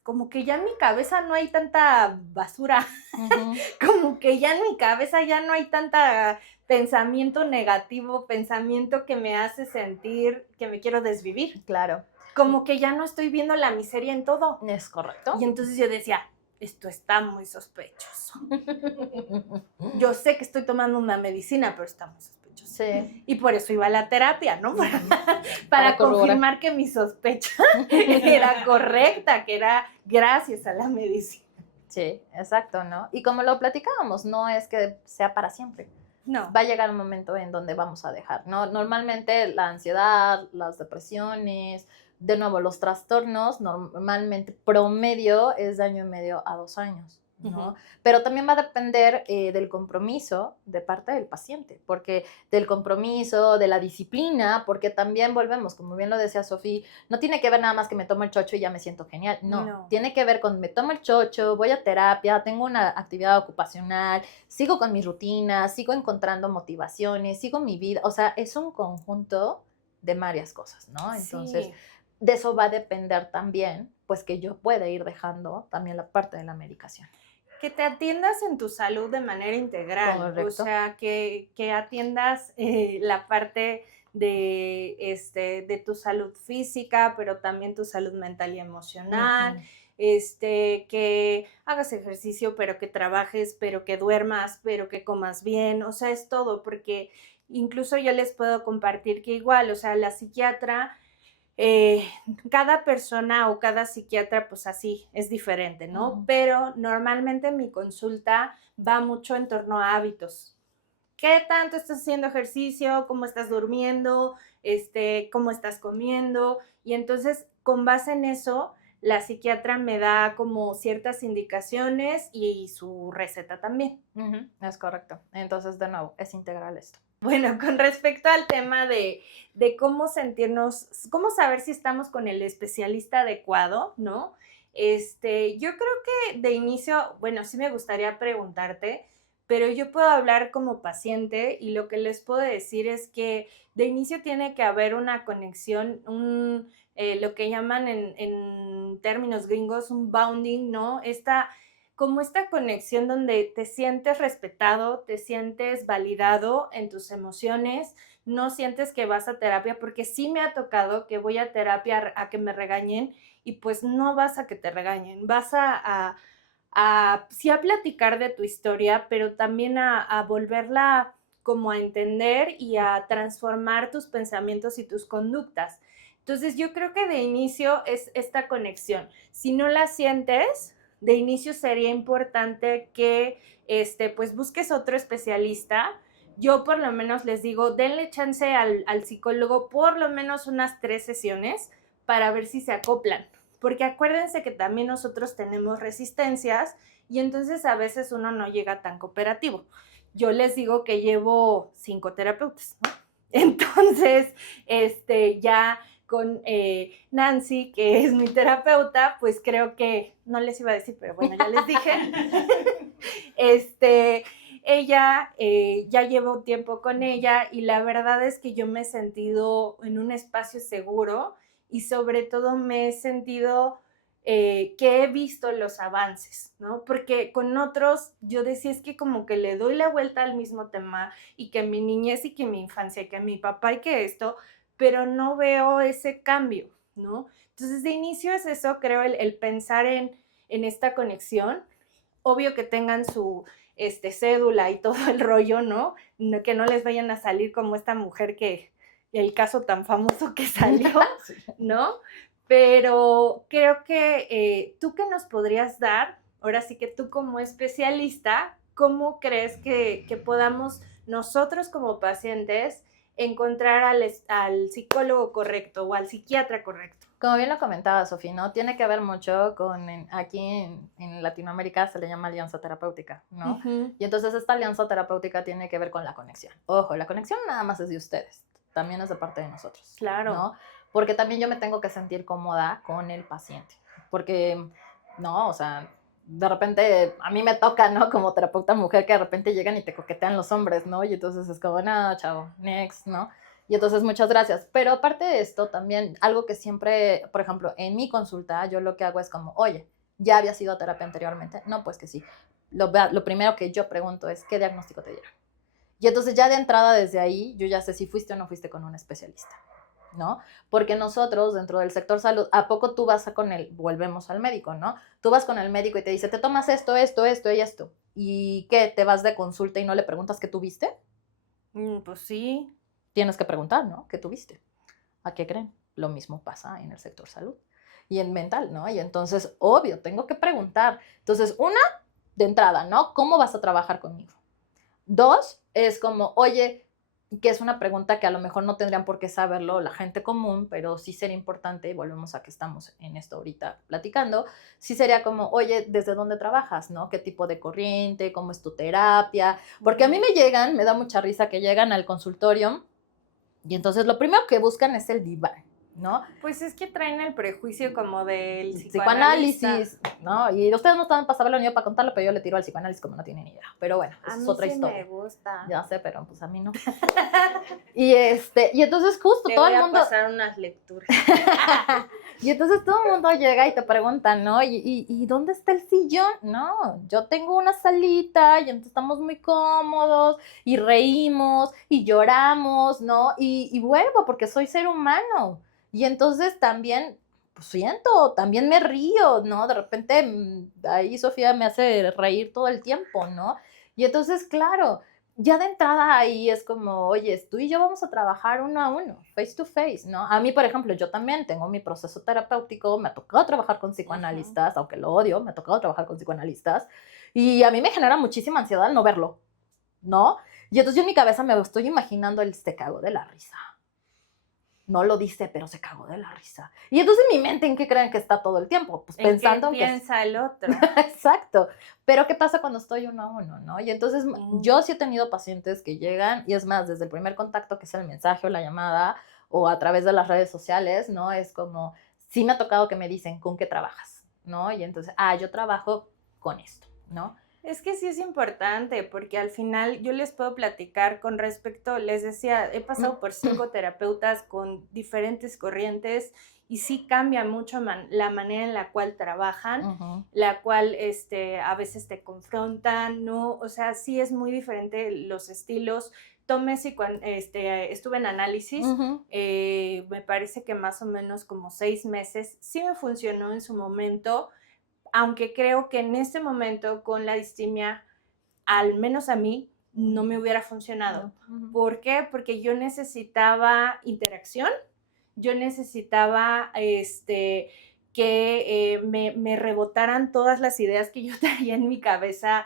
como que ya en mi cabeza no hay tanta basura, Ujú. como que ya en mi cabeza ya no hay tanta pensamiento negativo, pensamiento que me hace sentir que me quiero desvivir, Claro, como que ya no estoy viendo la miseria en todo. es Y correcto. entonces yo decía, esto está muy sospechoso. Yo sé que estoy tomando una medicina, pero está muy sospechoso. Sí. Y por eso iba a la terapia, ¿no? Ujú. Para Para corroborar. confirmar que mi sospecha era correcta, que era gracias a la medicina. Sí, exacto, ¿no? Y como lo platicábamos, no es que sea para siempre. No. Va a llegar un momento en donde vamos a dejar, ¿no? Normalmente la ansiedad, las depresiones, de nuevo, los trastornos, normalmente promedio es de 1.5 años a 2 años, ¿no? Uh-huh. Pero también va a depender del compromiso de parte del paciente, porque del compromiso, de la disciplina, porque también volvemos, como bien lo decía Sofía, no tiene que ver nada más que me tomo el chocho y ya me siento genial, no, tiene que ver con me tomo el chocho, voy a terapia, tengo una actividad ocupacional, sigo con mis rutinas, sigo encontrando motivaciones, sigo mi vida, o sea, es un conjunto de varias cosas, ¿no? Entonces, Sí. de eso va a depender también, pues que yo pueda ir dejando también la parte de la medicación. Que te atiendas en tu salud de manera integral, o Correcto. sea, que atiendas la parte de tu salud física, pero también tu salud mental y emocional, Ujú. que hagas ejercicio, pero que trabajes, pero que duermas, pero que comas bien, o sea, es todo, porque incluso yo les puedo compartir que igual, o sea, la psiquiatra eh, cada persona o cada psiquiatra, pues así, es diferente, ¿no? Ujú. Pero normalmente mi consulta va mucho en torno a hábitos. ¿Qué tanto estás haciendo ejercicio? ¿Cómo estás durmiendo? ¿Cómo estás comiendo? Y entonces, con base en eso, la psiquiatra me da como ciertas indicaciones y su receta también. Ujú, es correcto. Entonces, de nuevo, es integral esto. Bueno, con respecto al tema de cómo sentirnos, cómo saber si estamos con el especialista adecuado, ¿no? Yo creo que de inicio, bueno, sí me gustaría preguntarte, pero yo puedo hablar como paciente y lo que les puedo decir es que de inicio tiene que haber una conexión, lo que llaman en términos gringos un bounding, ¿no? Como esta conexión donde te sientes respetado, te sientes validado en tus emociones, no sientes que vas a terapia, porque sí me ha tocado que voy a terapia a que me regañen y pues no vas a que te regañen, vas sí a platicar de tu historia, pero también a volverla como a entender y a transformar tus pensamientos y tus conductas. Entonces yo creo que de inicio es esta conexión. Si no la sientes, de inicio sería importante que pues busques otro especialista. Yo por lo menos les digo, denle chance al psicólogo por lo menos unas 3 sesiones para ver si se acoplan. Porque acuérdense que también nosotros tenemos resistencias y entonces a veces uno no llega tan cooperativo. Yo les digo que llevo 5 terapeutas, ¿no? Entonces, ya con Nancy, que es mi terapeuta, pues creo que, no les iba a decir, pero bueno, ya les dije, ella, ya llevo tiempo con ella y la verdad es que yo me he sentido en un espacio seguro y sobre todo me he sentido que he visto los avances, ¿no? Porque con otros yo decía es que como que le doy la vuelta al mismo tema y que mi niñez y que mi infancia, que mi papá y que esto, pero no veo ese cambio, ¿no? Entonces de inicio es eso, creo, el pensar en esta conexión, obvio que tengan su cédula y todo el rollo, ¿no? Que no les vayan a salir como esta mujer que el caso tan famoso que salió, Sí. ¿no? Pero creo que tú qué nos podrías dar, ahora sí que tú como especialista, ¿cómo crees que podamos nosotros como pacientes encontrar al psicólogo correcto o al psiquiatra correcto? Como bien lo comentaba Sofía, ¿no? Tiene que ver mucho con, aquí en Latinoamérica se le llama alianza terapéutica, ¿no? Ujú. Y entonces esta alianza terapéutica tiene que ver con la conexión. Ojo, la conexión nada más es de ustedes, también es de parte de nosotros, Claro. ¿no? Porque también yo me tengo que sentir cómoda con el paciente, porque, no, o sea, de repente a mí me toca, ¿no? Como terapeuta mujer que de repente llegan y te coquetean los hombres, ¿no? Y entonces es como, no, chavo, next, ¿no? Y entonces, muchas gracias. Pero aparte de esto, también algo que siempre, por ejemplo, en mi consulta, yo lo que hago es como, oye, ¿ya habías ido a terapia anteriormente? No, pues que sí. Lo primero que yo pregunto es, ¿qué diagnóstico te dieron? Y entonces ya de entrada desde ahí, yo ya sé si fuiste o no fuiste con un especialista, ¿no? Porque nosotros dentro del sector salud, ¿a poco tú vas con el, volvemos al médico, ¿no? Tú vas con el médico y te dice, te tomas esto, esto, esto y esto. ¿Y qué? ¿Te vas de consulta y no le preguntas qué tuviste? Pues sí. Tienes que preguntar, ¿no? ¿Qué tuviste? ¿A qué creen? Lo mismo pasa en el sector salud y en mental, ¿no? Y entonces, obvio, tengo que preguntar. Entonces, una, de entrada, ¿no? ¿Cómo vas a trabajar conmigo? Dos, es como, oye, que es una pregunta que a lo mejor no tendrían por qué saberlo la gente común, pero sí sería importante, y volvemos a que estamos en esto ahorita platicando, sí sería como, oye, ¿desde dónde trabajas, no? ¿Qué tipo de corriente? ¿Cómo es tu terapia? Porque a mí me llegan, me da mucha risa que llegan al consultorio y entonces lo primero que buscan es el diván, ¿no? Pues es que traen el prejuicio como del psicoanalista. Psicoanálisis, ¿no? Y ustedes no estaban para saberlo ni yo para contarlo, pero yo le tiro al psicoanálisis como no tienen idea. Pero bueno, A eso es mí otra sí me historia. gusta. Ya sé, pero pues a mí no. Y entonces justo Te todo voy el a mundo, pasar unas lecturas. y entonces todo el mundo llega y te pregunta, ¿no? ¿Y dónde está el sillón? No, yo tengo una salita y entonces estamos muy cómodos y reímos y lloramos, ¿no? Y vuelvo porque soy ser humano. Y entonces también, pues siento, también me río, ¿no? De repente ahí Sofía me hace reír todo el tiempo, ¿no? Y entonces, claro, ya de entrada ahí es como, oye, tú y yo vamos a trabajar uno a uno, face to face, ¿no? A mí, por ejemplo, yo también tengo mi proceso terapéutico, me ha tocado trabajar con psicoanalistas, aunque lo odio, me ha tocado trabajar con psicoanalistas, y a mí me genera muchísima ansiedad no verlo, ¿no? Y entonces yo en mi cabeza me estoy imaginando el se cago de la risa. No lo dice, pero se cagó de la risa. Y entonces mi mente, ¿en qué creen que está todo el tiempo? Pues ¿En qué pensando en que piensa el otro? exacto. Pero ¿qué pasa cuando estoy uno a uno, no? Y entonces yo sí he tenido pacientes que llegan, y es más, desde el primer contacto, que es el mensaje o la llamada, o a través de las redes sociales, ¿no? Es como, sí me ha tocado que me dicen, ¿con qué trabajas? ¿No? Y entonces, yo trabajo con esto, ¿no? Es que sí es importante, porque al final yo les puedo platicar con respecto, les decía, he pasado por 5 terapeutas con diferentes corrientes y sí cambia mucho la manera en la cual trabajan, la cual a veces te confrontan, ¿no? O sea, sí es muy diferente los estilos. Estuve en análisis, me parece que más o menos como 6 meses, sí me funcionó en su momento, aunque creo que en este momento con la distimia, al menos a mí, no me hubiera funcionado. ¿Por qué? Porque yo necesitaba interacción, yo necesitaba que me rebotaran todas las ideas que yo traía en mi cabeza,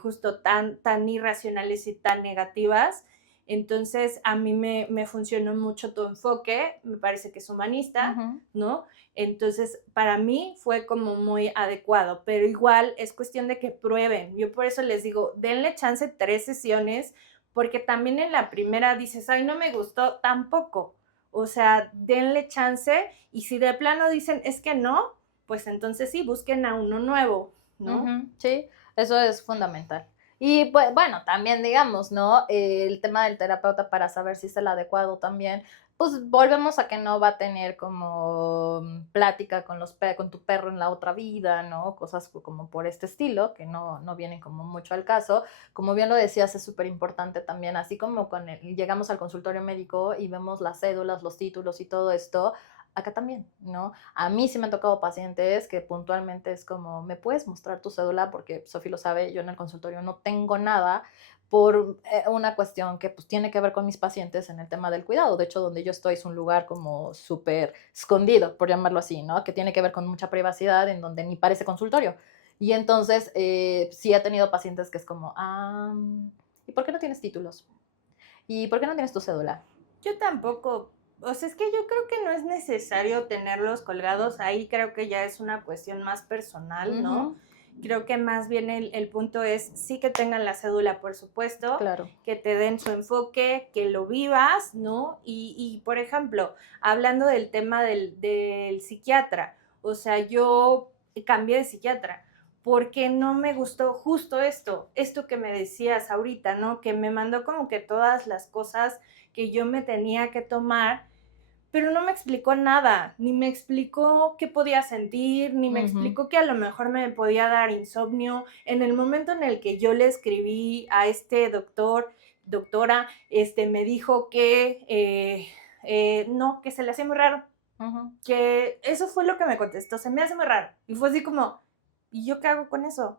justo tan irracionales y tan negativas. Entonces, a mí me funcionó mucho tu enfoque, me parece que es humanista, ¿no? Entonces, para mí fue como muy adecuado, pero igual es cuestión de que prueben. Yo por eso les digo, denle chance 3 sesiones, porque también en la primera dices, ay, no me gustó, tampoco. O sea, denle chance y si de plano dicen, es que no, pues entonces sí, busquen a uno nuevo, ¿no? Sí, eso es fundamental. Y pues bueno, también digamos, ¿no? El tema del terapeuta para saber si es el adecuado también, pues volvemos a que no va a tener como plática con tu perro en la otra vida, ¿no? Cosas como por este estilo, que no vienen como mucho al caso. Como bien lo decías, es súper importante también, así como llegamos al consultorio médico y vemos las cédulas, los títulos y todo esto, acá también, ¿no? A mí sí me han tocado pacientes que puntualmente es como, ¿me puedes mostrar tu cédula? Porque Sofi lo sabe, yo en el consultorio no tengo nada, por una cuestión que pues tiene que ver con mis pacientes en el tema del cuidado. De hecho, donde yo estoy es un lugar como súper escondido, por llamarlo así, ¿no? Que tiene que ver con mucha privacidad, en donde ni parece consultorio. Y entonces, sí he tenido pacientes que es como, ¿y por qué no tienes títulos? ¿Y por qué no tienes tu cédula? Yo tampoco, o sea, es que yo creo que no es necesario tenerlos colgados ahí, creo que ya es una cuestión más personal, ¿no? Creo que más bien el punto es sí que tengan la cédula, por supuesto, Claro. que te den su enfoque, que lo vivas, ¿no? Y por ejemplo, hablando del tema del psiquiatra, o sea, yo cambié de psiquiatra porque no me gustó justo esto que me decías ahorita, ¿no? Que me mandó como que todas las cosas que yo me tenía que tomar, pero no me explicó nada, ni me explicó qué podía sentir, ni me explicó que a lo mejor me podía dar insomnio. En el momento en el que yo le escribí a este doctora, me dijo que no, que se le hacía muy raro, que eso fue lo que me contestó, se me hace muy raro. Y fue así como, ¿y yo qué hago con eso?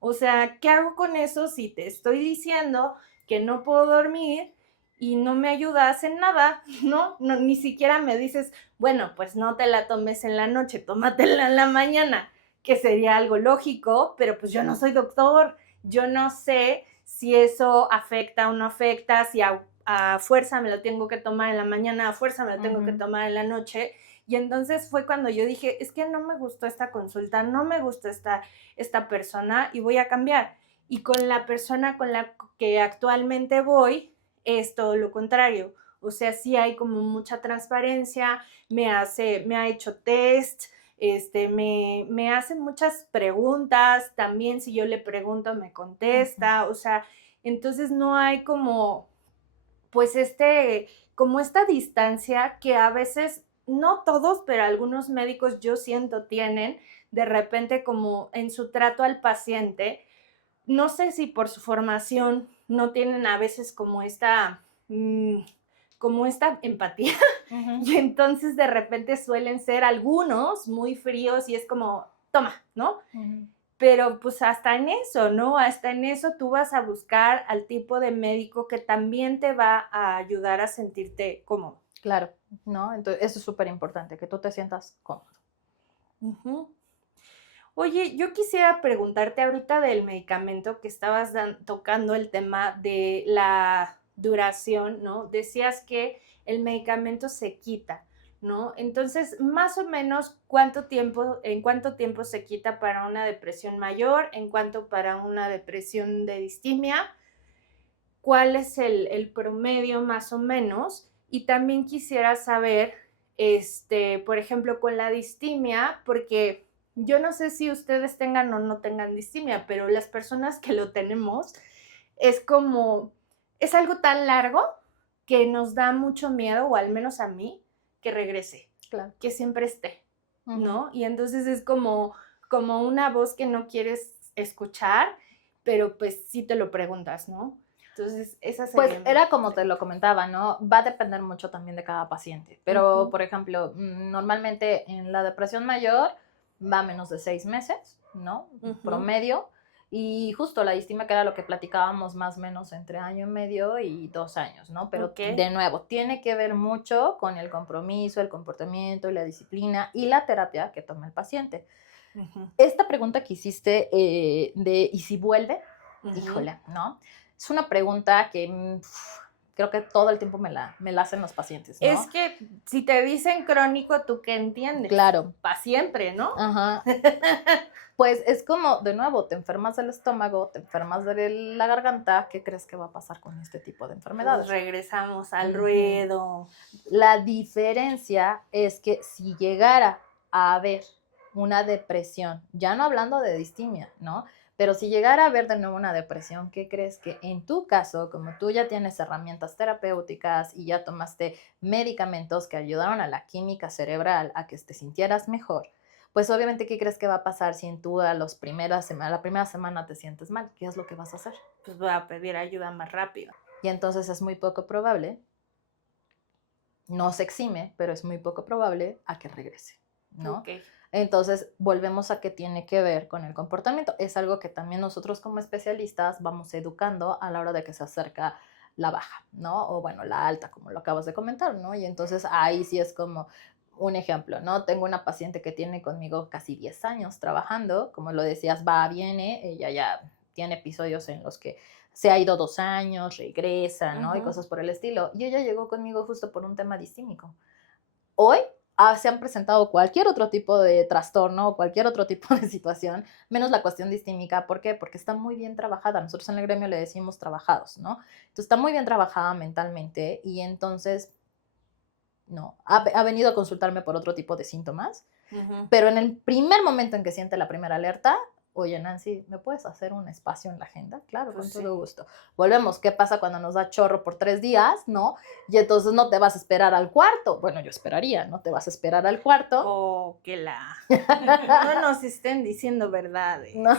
O sea, ¿qué hago con eso si te estoy diciendo que no puedo dormir y no me ayudas en nada, ¿no? No, ni siquiera me dices, bueno, pues no te la tomes en la noche, tómatela en la mañana, que sería algo lógico, pero pues yo no soy doctor, yo no sé si eso afecta o no afecta, si a fuerza me lo tengo que tomar en la mañana, a fuerza me lo tengo que tomar en la noche. Y entonces fue cuando yo dije, es que no me gustó esta consulta, no me gustó esta persona y voy a cambiar. Y con la persona con la que actualmente voy es todo lo contrario. O sea, sí hay como mucha transparencia, me ha hecho test, me hace muchas preguntas, también si yo le pregunto me contesta, o sea, entonces no hay como, pues como esta distancia que a veces, no todos, pero algunos médicos yo siento tienen, de repente como en su trato al paciente, no sé si por su formación no tienen a veces como esta empatía y entonces de repente suelen ser algunos muy fríos y es como, toma, ¿no? Pero pues hasta en eso, ¿no? Hasta en eso tú vas a buscar al tipo de médico que también te va a ayudar a sentirte cómodo. Claro, ¿no? Entonces, eso es súper importante, que tú te sientas cómodo. Oye, yo quisiera preguntarte ahorita del medicamento que estabas tocando el tema de la duración, ¿no? Decías que el medicamento se quita, ¿no? Entonces, más o menos, en cuánto tiempo se quita para una depresión mayor, en cuánto para una depresión de distimia, cuál es el promedio más o menos. Y también quisiera saber, por ejemplo, con la distimia, porque yo no sé si ustedes tengan o no tengan distimia, pero las personas que lo tenemos es algo tan largo que nos da mucho miedo, o al menos a mí, que regrese, Claro. que siempre esté, ¿no? Y entonces es como una voz que no quieres escuchar, pero pues sí te lo preguntas, ¿no? Entonces, esa sería. Pues era como te lo comentaba, ¿no? Va a depender mucho también de cada paciente. Pero, por ejemplo, normalmente en la depresión mayor va menos de 6 meses, ¿no? Promedio. Y justo la distimia, que era lo que platicábamos más o menos entre 1.5 años y 2 años, ¿no? Pero de nuevo, tiene que ver mucho con el compromiso, el comportamiento, la disciplina y la terapia que toma el paciente. Esta pregunta que hiciste de ¿y si vuelve? Híjole, ¿no? Es una pregunta que creo que todo el tiempo me la hacen los pacientes, ¿no? Es que si te dicen crónico, ¿tú qué entiendes? Claro. Para siempre, ¿no? Ajá. Pues es como, de nuevo, te enfermas del estómago, te enfermas de la garganta, ¿qué crees que va a pasar con este tipo de enfermedades? Pues regresamos al ruedo. La diferencia es que si llegara a haber una depresión, ya no hablando de distimia, ¿no? Pero si llegara a haber de nuevo una depresión, ¿qué crees? Que en tu caso, como tú ya tienes herramientas terapéuticas y ya tomaste medicamentos que ayudaron a la química cerebral a que te sintieras mejor, pues obviamente, ¿qué crees que va a pasar si tú la primera semana te sientes mal? ¿Qué es lo que vas a hacer? Pues voy a pedir ayuda más rápido. Y entonces es muy poco probable, no se exime, pero es muy poco probable a que regrese, ¿no? Ok. Entonces, volvemos a que tiene que ver con el comportamiento. Es algo que también nosotros como especialistas vamos educando a la hora de que se acerca la baja, ¿no? O bueno, la alta, como lo acabas de comentar, ¿no? Y entonces ahí sí es como un ejemplo, ¿no? Tengo una paciente que tiene conmigo casi 10 años trabajando, como lo decías, va, viene, ella ya tiene episodios en los que se ha ido 2 años, regresa, ¿no? Y cosas por el estilo. Y ella llegó conmigo justo por un tema distímico. Hoy se han presentado cualquier otro tipo de trastorno o cualquier otro tipo de situación, menos la cuestión distímica. ¿Por qué? Porque está muy bien trabajada. Nosotros en el gremio le decimos trabajados, ¿no? Entonces está muy bien trabajada mentalmente y entonces, no, ha venido a consultarme por otro tipo de síntomas, pero en el primer momento en que siente la primera alerta, oye, Nancy, ¿me puedes hacer un espacio en la agenda? Claro, Pues con sí. todo gusto. Volvemos, ¿qué pasa cuando nos da chorro por 3 días, no? Y entonces no te vas a esperar al cuarto. Bueno, yo esperaría, no te vas a esperar al cuarto, Oh, que la... No nos estén diciendo verdades. ¿no?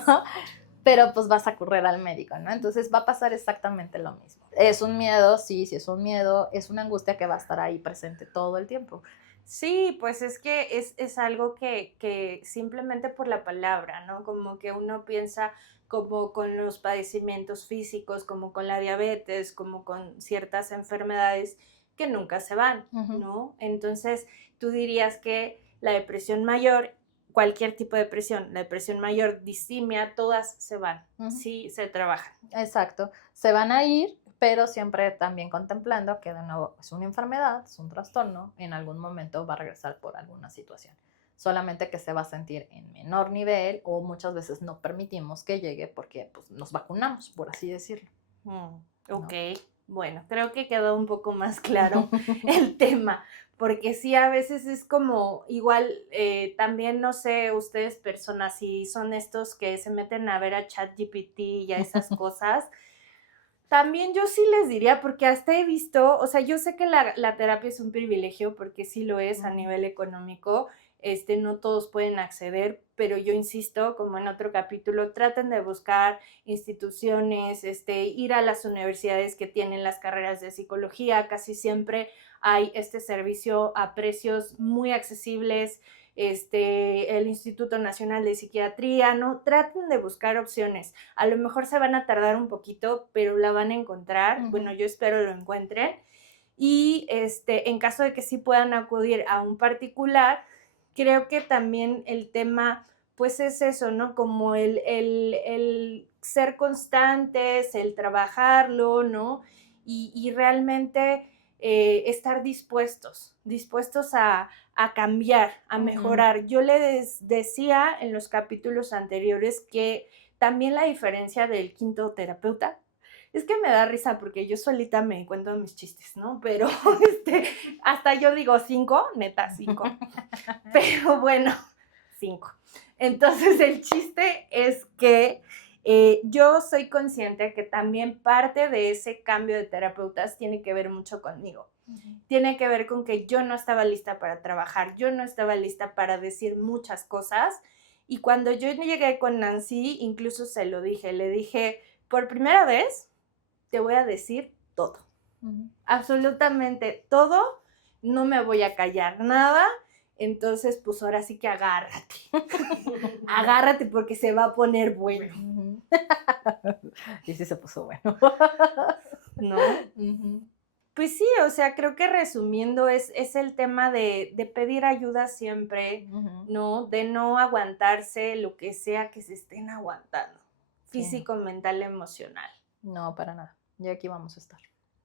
Pero pues vas a correr al médico, ¿no? Entonces va a pasar exactamente lo mismo. Es un miedo, sí, sí es un miedo, es una angustia que va a estar ahí presente todo el tiempo. Sí, pues es que es algo que simplemente por la palabra, ¿no? Como que uno piensa como con los padecimientos físicos, como con la diabetes, como con ciertas enfermedades que nunca se van, Ujú. ¿no? Entonces, tú dirías que la depresión mayor, cualquier tipo de depresión, la depresión mayor, distimia, todas se van, Ujú. sí se trabajan. Exacto. Se van a ir, pero siempre también contemplando que de nuevo es una enfermedad, es un trastorno, en algún momento va a regresar por alguna situación. Solamente que se va a sentir en menor nivel o muchas veces no permitimos que llegue porque pues, nos vacunamos, por así decirlo, Ok, ¿no? bueno, creo que quedó un poco más claro el tema, porque sí, a veces es como igual, también no sé, ustedes personas, si son estos que se meten a ver a ChatGPT y a esas cosas, también yo sí les diría, porque hasta he visto, o sea, yo sé que la terapia es un privilegio, porque sí lo es a nivel económico, no todos pueden acceder, pero yo insisto, como en otro capítulo, traten de buscar instituciones, ir a las universidades que tienen las carreras de psicología, casi siempre hay este servicio a precios muy accesibles, el Instituto Nacional de Psiquiatría, ¿no? Traten de buscar opciones. A lo mejor se van a tardar un poquito, pero la van a encontrar. Bueno, yo espero lo encuentren. Y en caso de que sí puedan acudir a un particular, creo que también el tema, pues es eso, ¿no? Como el ser constantes, el trabajarlo, ¿no? Y realmente estar dispuestos a cambiar, a Ujú. mejorar. Yo les decía en los capítulos anteriores que también la diferencia del quinto terapeuta, es que me da risa porque yo solita me cuento mis chistes, ¿no? Pero hasta yo digo 5, neta, 5. Pero bueno, 5. Entonces el chiste es que yo soy consciente que también parte de ese cambio de terapeutas tiene que ver mucho conmigo. Tiene que ver con que yo no estaba lista para trabajar, yo no estaba lista para decir muchas cosas. Y cuando yo llegué con Nancy, incluso se lo dije, le dije, por primera vez te voy a decir todo, absolutamente todo, no me voy a callar nada, entonces pues ahora sí que agárrate, agárrate porque se va a poner bueno, Ujú. Y sí se puso bueno. ¿no? Ujú. Pues sí, o sea, creo que resumiendo es el tema de pedir ayuda siempre, Ujú. ¿no? De no aguantarse lo que sea que se estén aguantando, Sí, no. físico, mental, emocional, No, para nada. Ya aquí vamos a estar.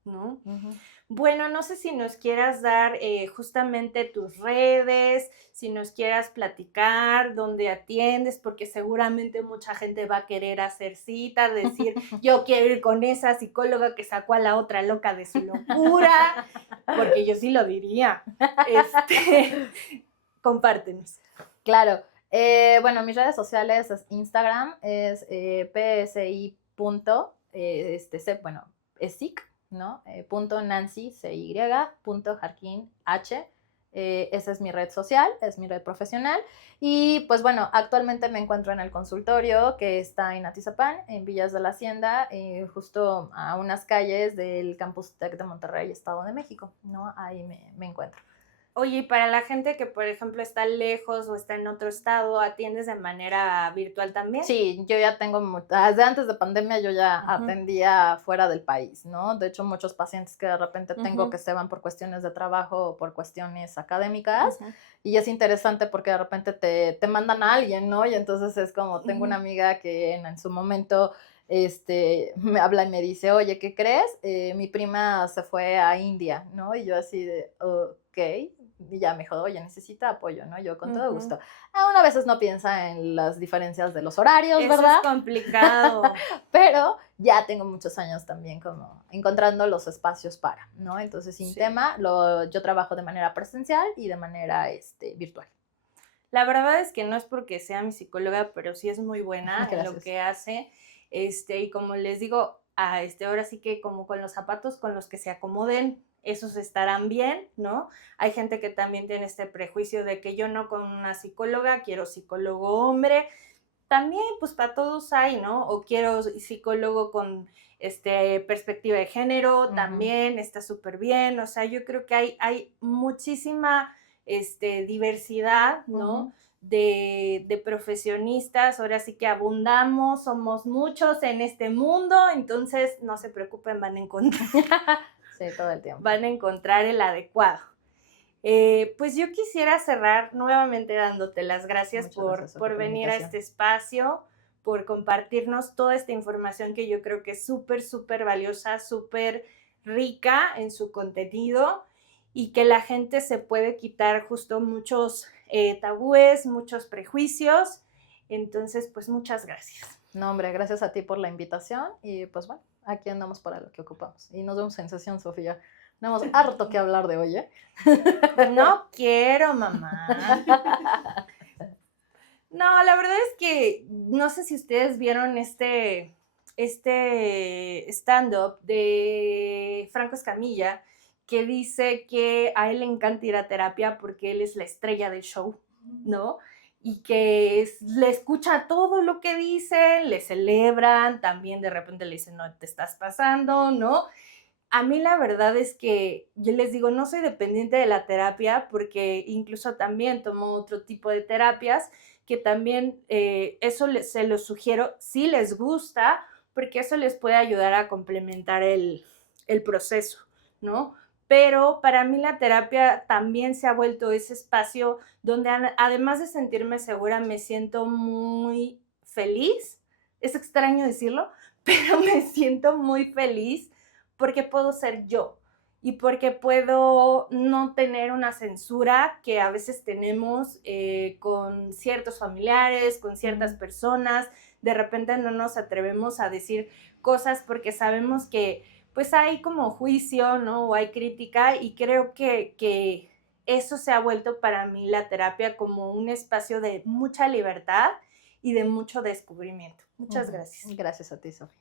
¿no? Ujú. Bueno, no sé si nos quieras dar justamente tus redes, si nos quieras platicar dónde atiendes, porque seguramente mucha gente va a querer hacer cita, decir, yo quiero ir con esa psicóloga que sacó a la otra loca de su locura, porque yo sí lo diría. Compártenos. Claro. Bueno, mis redes sociales es Instagram, es psi punto, bueno, es sic, ¿no? Punto Nancy, CY, punto Jarquín, H. Esa es mi red social, es mi red profesional. Y pues bueno, actualmente me encuentro en el consultorio que está en Atizapán, en Villas de la Hacienda, justo a unas calles del Campus Tec de Monterrey, Estado de México, ¿no? Ahí me encuentro. Oye, y para la gente que, por ejemplo, está lejos o está en otro estado, ¿atiendes de manera virtual también? Sí, yo ya tengo, desde antes de pandemia yo ya Ujú, atendía fuera del país, ¿no? De hecho, muchos pacientes que de repente tengo ujú, que se van por cuestiones de trabajo o por cuestiones académicas, ujú, y es interesante porque de repente te mandan a alguien, ¿no? Y entonces es como, tengo una ujú. amiga que en su momento me habla y me dice, oye, ¿qué crees? Mi prima se fue a India, ¿no? Y yo así de, ok. Y ya me dijo, oye, necesita apoyo, ¿no? Yo con todo Ujú. gusto. Uno a veces no piensa en las diferencias de los horarios, Eso es ¿verdad? complicado. Pero ya tengo muchos años también como encontrando los espacios para, ¿no? Entonces, sin Sí. tema, yo trabajo de manera presencial y de manera virtual. La verdad es que no es porque sea mi psicóloga, pero sí es muy buena en lo Gracias. que hace. Y como les digo, ahora sí que como con los zapatos con los que se acomoden, esos estarán bien, ¿no? Hay gente que también tiene este prejuicio de que yo no con una psicóloga, quiero psicólogo hombre. También, pues para todos hay, ¿no? O quiero psicólogo con perspectiva de género, Ujú, también está súper bien. O sea, yo creo que hay muchísima diversidad, ¿no? ujú. De profesionistas, ahora sí que abundamos, somos muchos en este mundo, entonces no se preocupen, Sí, todo el tiempo. van a encontrar el adecuado. Pues yo quisiera cerrar nuevamente dándote las gracias Muchas gracias, Sofía, por por la venir a invitación. este espacio, por compartirnos toda esta información que yo creo que es súper, súper valiosa, súper rica en su contenido y que la gente se puede quitar justo muchos tabúes, muchos prejuicios. Entonces, pues muchas gracias. No, hombre, gracias a ti por la invitación y pues bueno, aquí andamos para lo que ocupamos. Y nos vemos en sesión, Sofía. Tenemos harto que hablar de hoy, ¿eh? No quiero, mamá. No, la verdad es que no sé si ustedes vieron este stand-up de Franco Escamilla, que dice que a él le encanta ir a terapia porque él es la estrella del show, ¿no? Y que le escucha todo lo que dicen, le celebran, también de repente le dicen, no te estás pasando, ¿no? A mí la verdad es que yo les digo, no soy dependiente de la terapia porque incluso también tomo otro tipo de terapias que también eso se los sugiero si les gusta porque eso les puede ayudar a complementar el proceso, ¿no? Pero para mí la terapia también se ha vuelto ese espacio donde además de sentirme segura me siento muy feliz. Es extraño decirlo, pero me siento muy feliz porque puedo ser yo y porque puedo no tener una censura que a veces tenemos con ciertos familiares, con ciertas personas. De repente no nos atrevemos a decir cosas porque sabemos que pues hay como juicio, ¿no? O hay crítica y creo que eso se ha vuelto para mí la terapia como un espacio de mucha libertad y de mucho descubrimiento. Muchas Ujú. gracias. Gracias a ti, Sofía.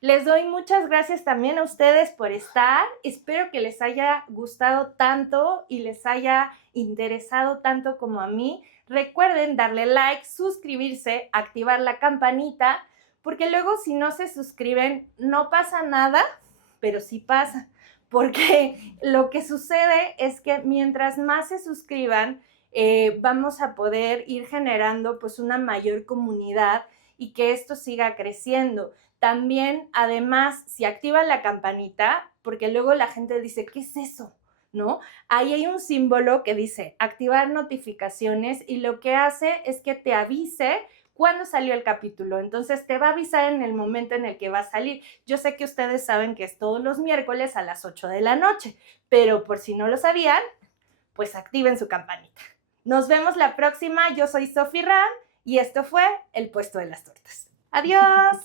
Les doy muchas gracias también a ustedes por estar. Espero que les haya gustado tanto y les haya interesado tanto como a mí. Recuerden darle like, suscribirse, activar la campanita, porque luego si no se suscriben no pasa nada, pero sí pasa. Porque lo que sucede es que mientras más se suscriban, vamos a poder ir generando pues una mayor comunidad y que esto siga creciendo. También, además, si activan la campanita, porque luego la gente dice, ¿qué es eso? ¿No? Ahí hay un símbolo que dice activar notificaciones y lo que hace es que te avise cuándo salió el capítulo. Entonces te va a avisar en el momento en el que va a salir. Yo sé que ustedes saben que es todos los miércoles a las 8 de la noche, pero por si no lo sabían, pues activen su campanita. Nos vemos la próxima. Yo soy Sophie Ram y esto fue El Puesto de las Tortas. Adiós.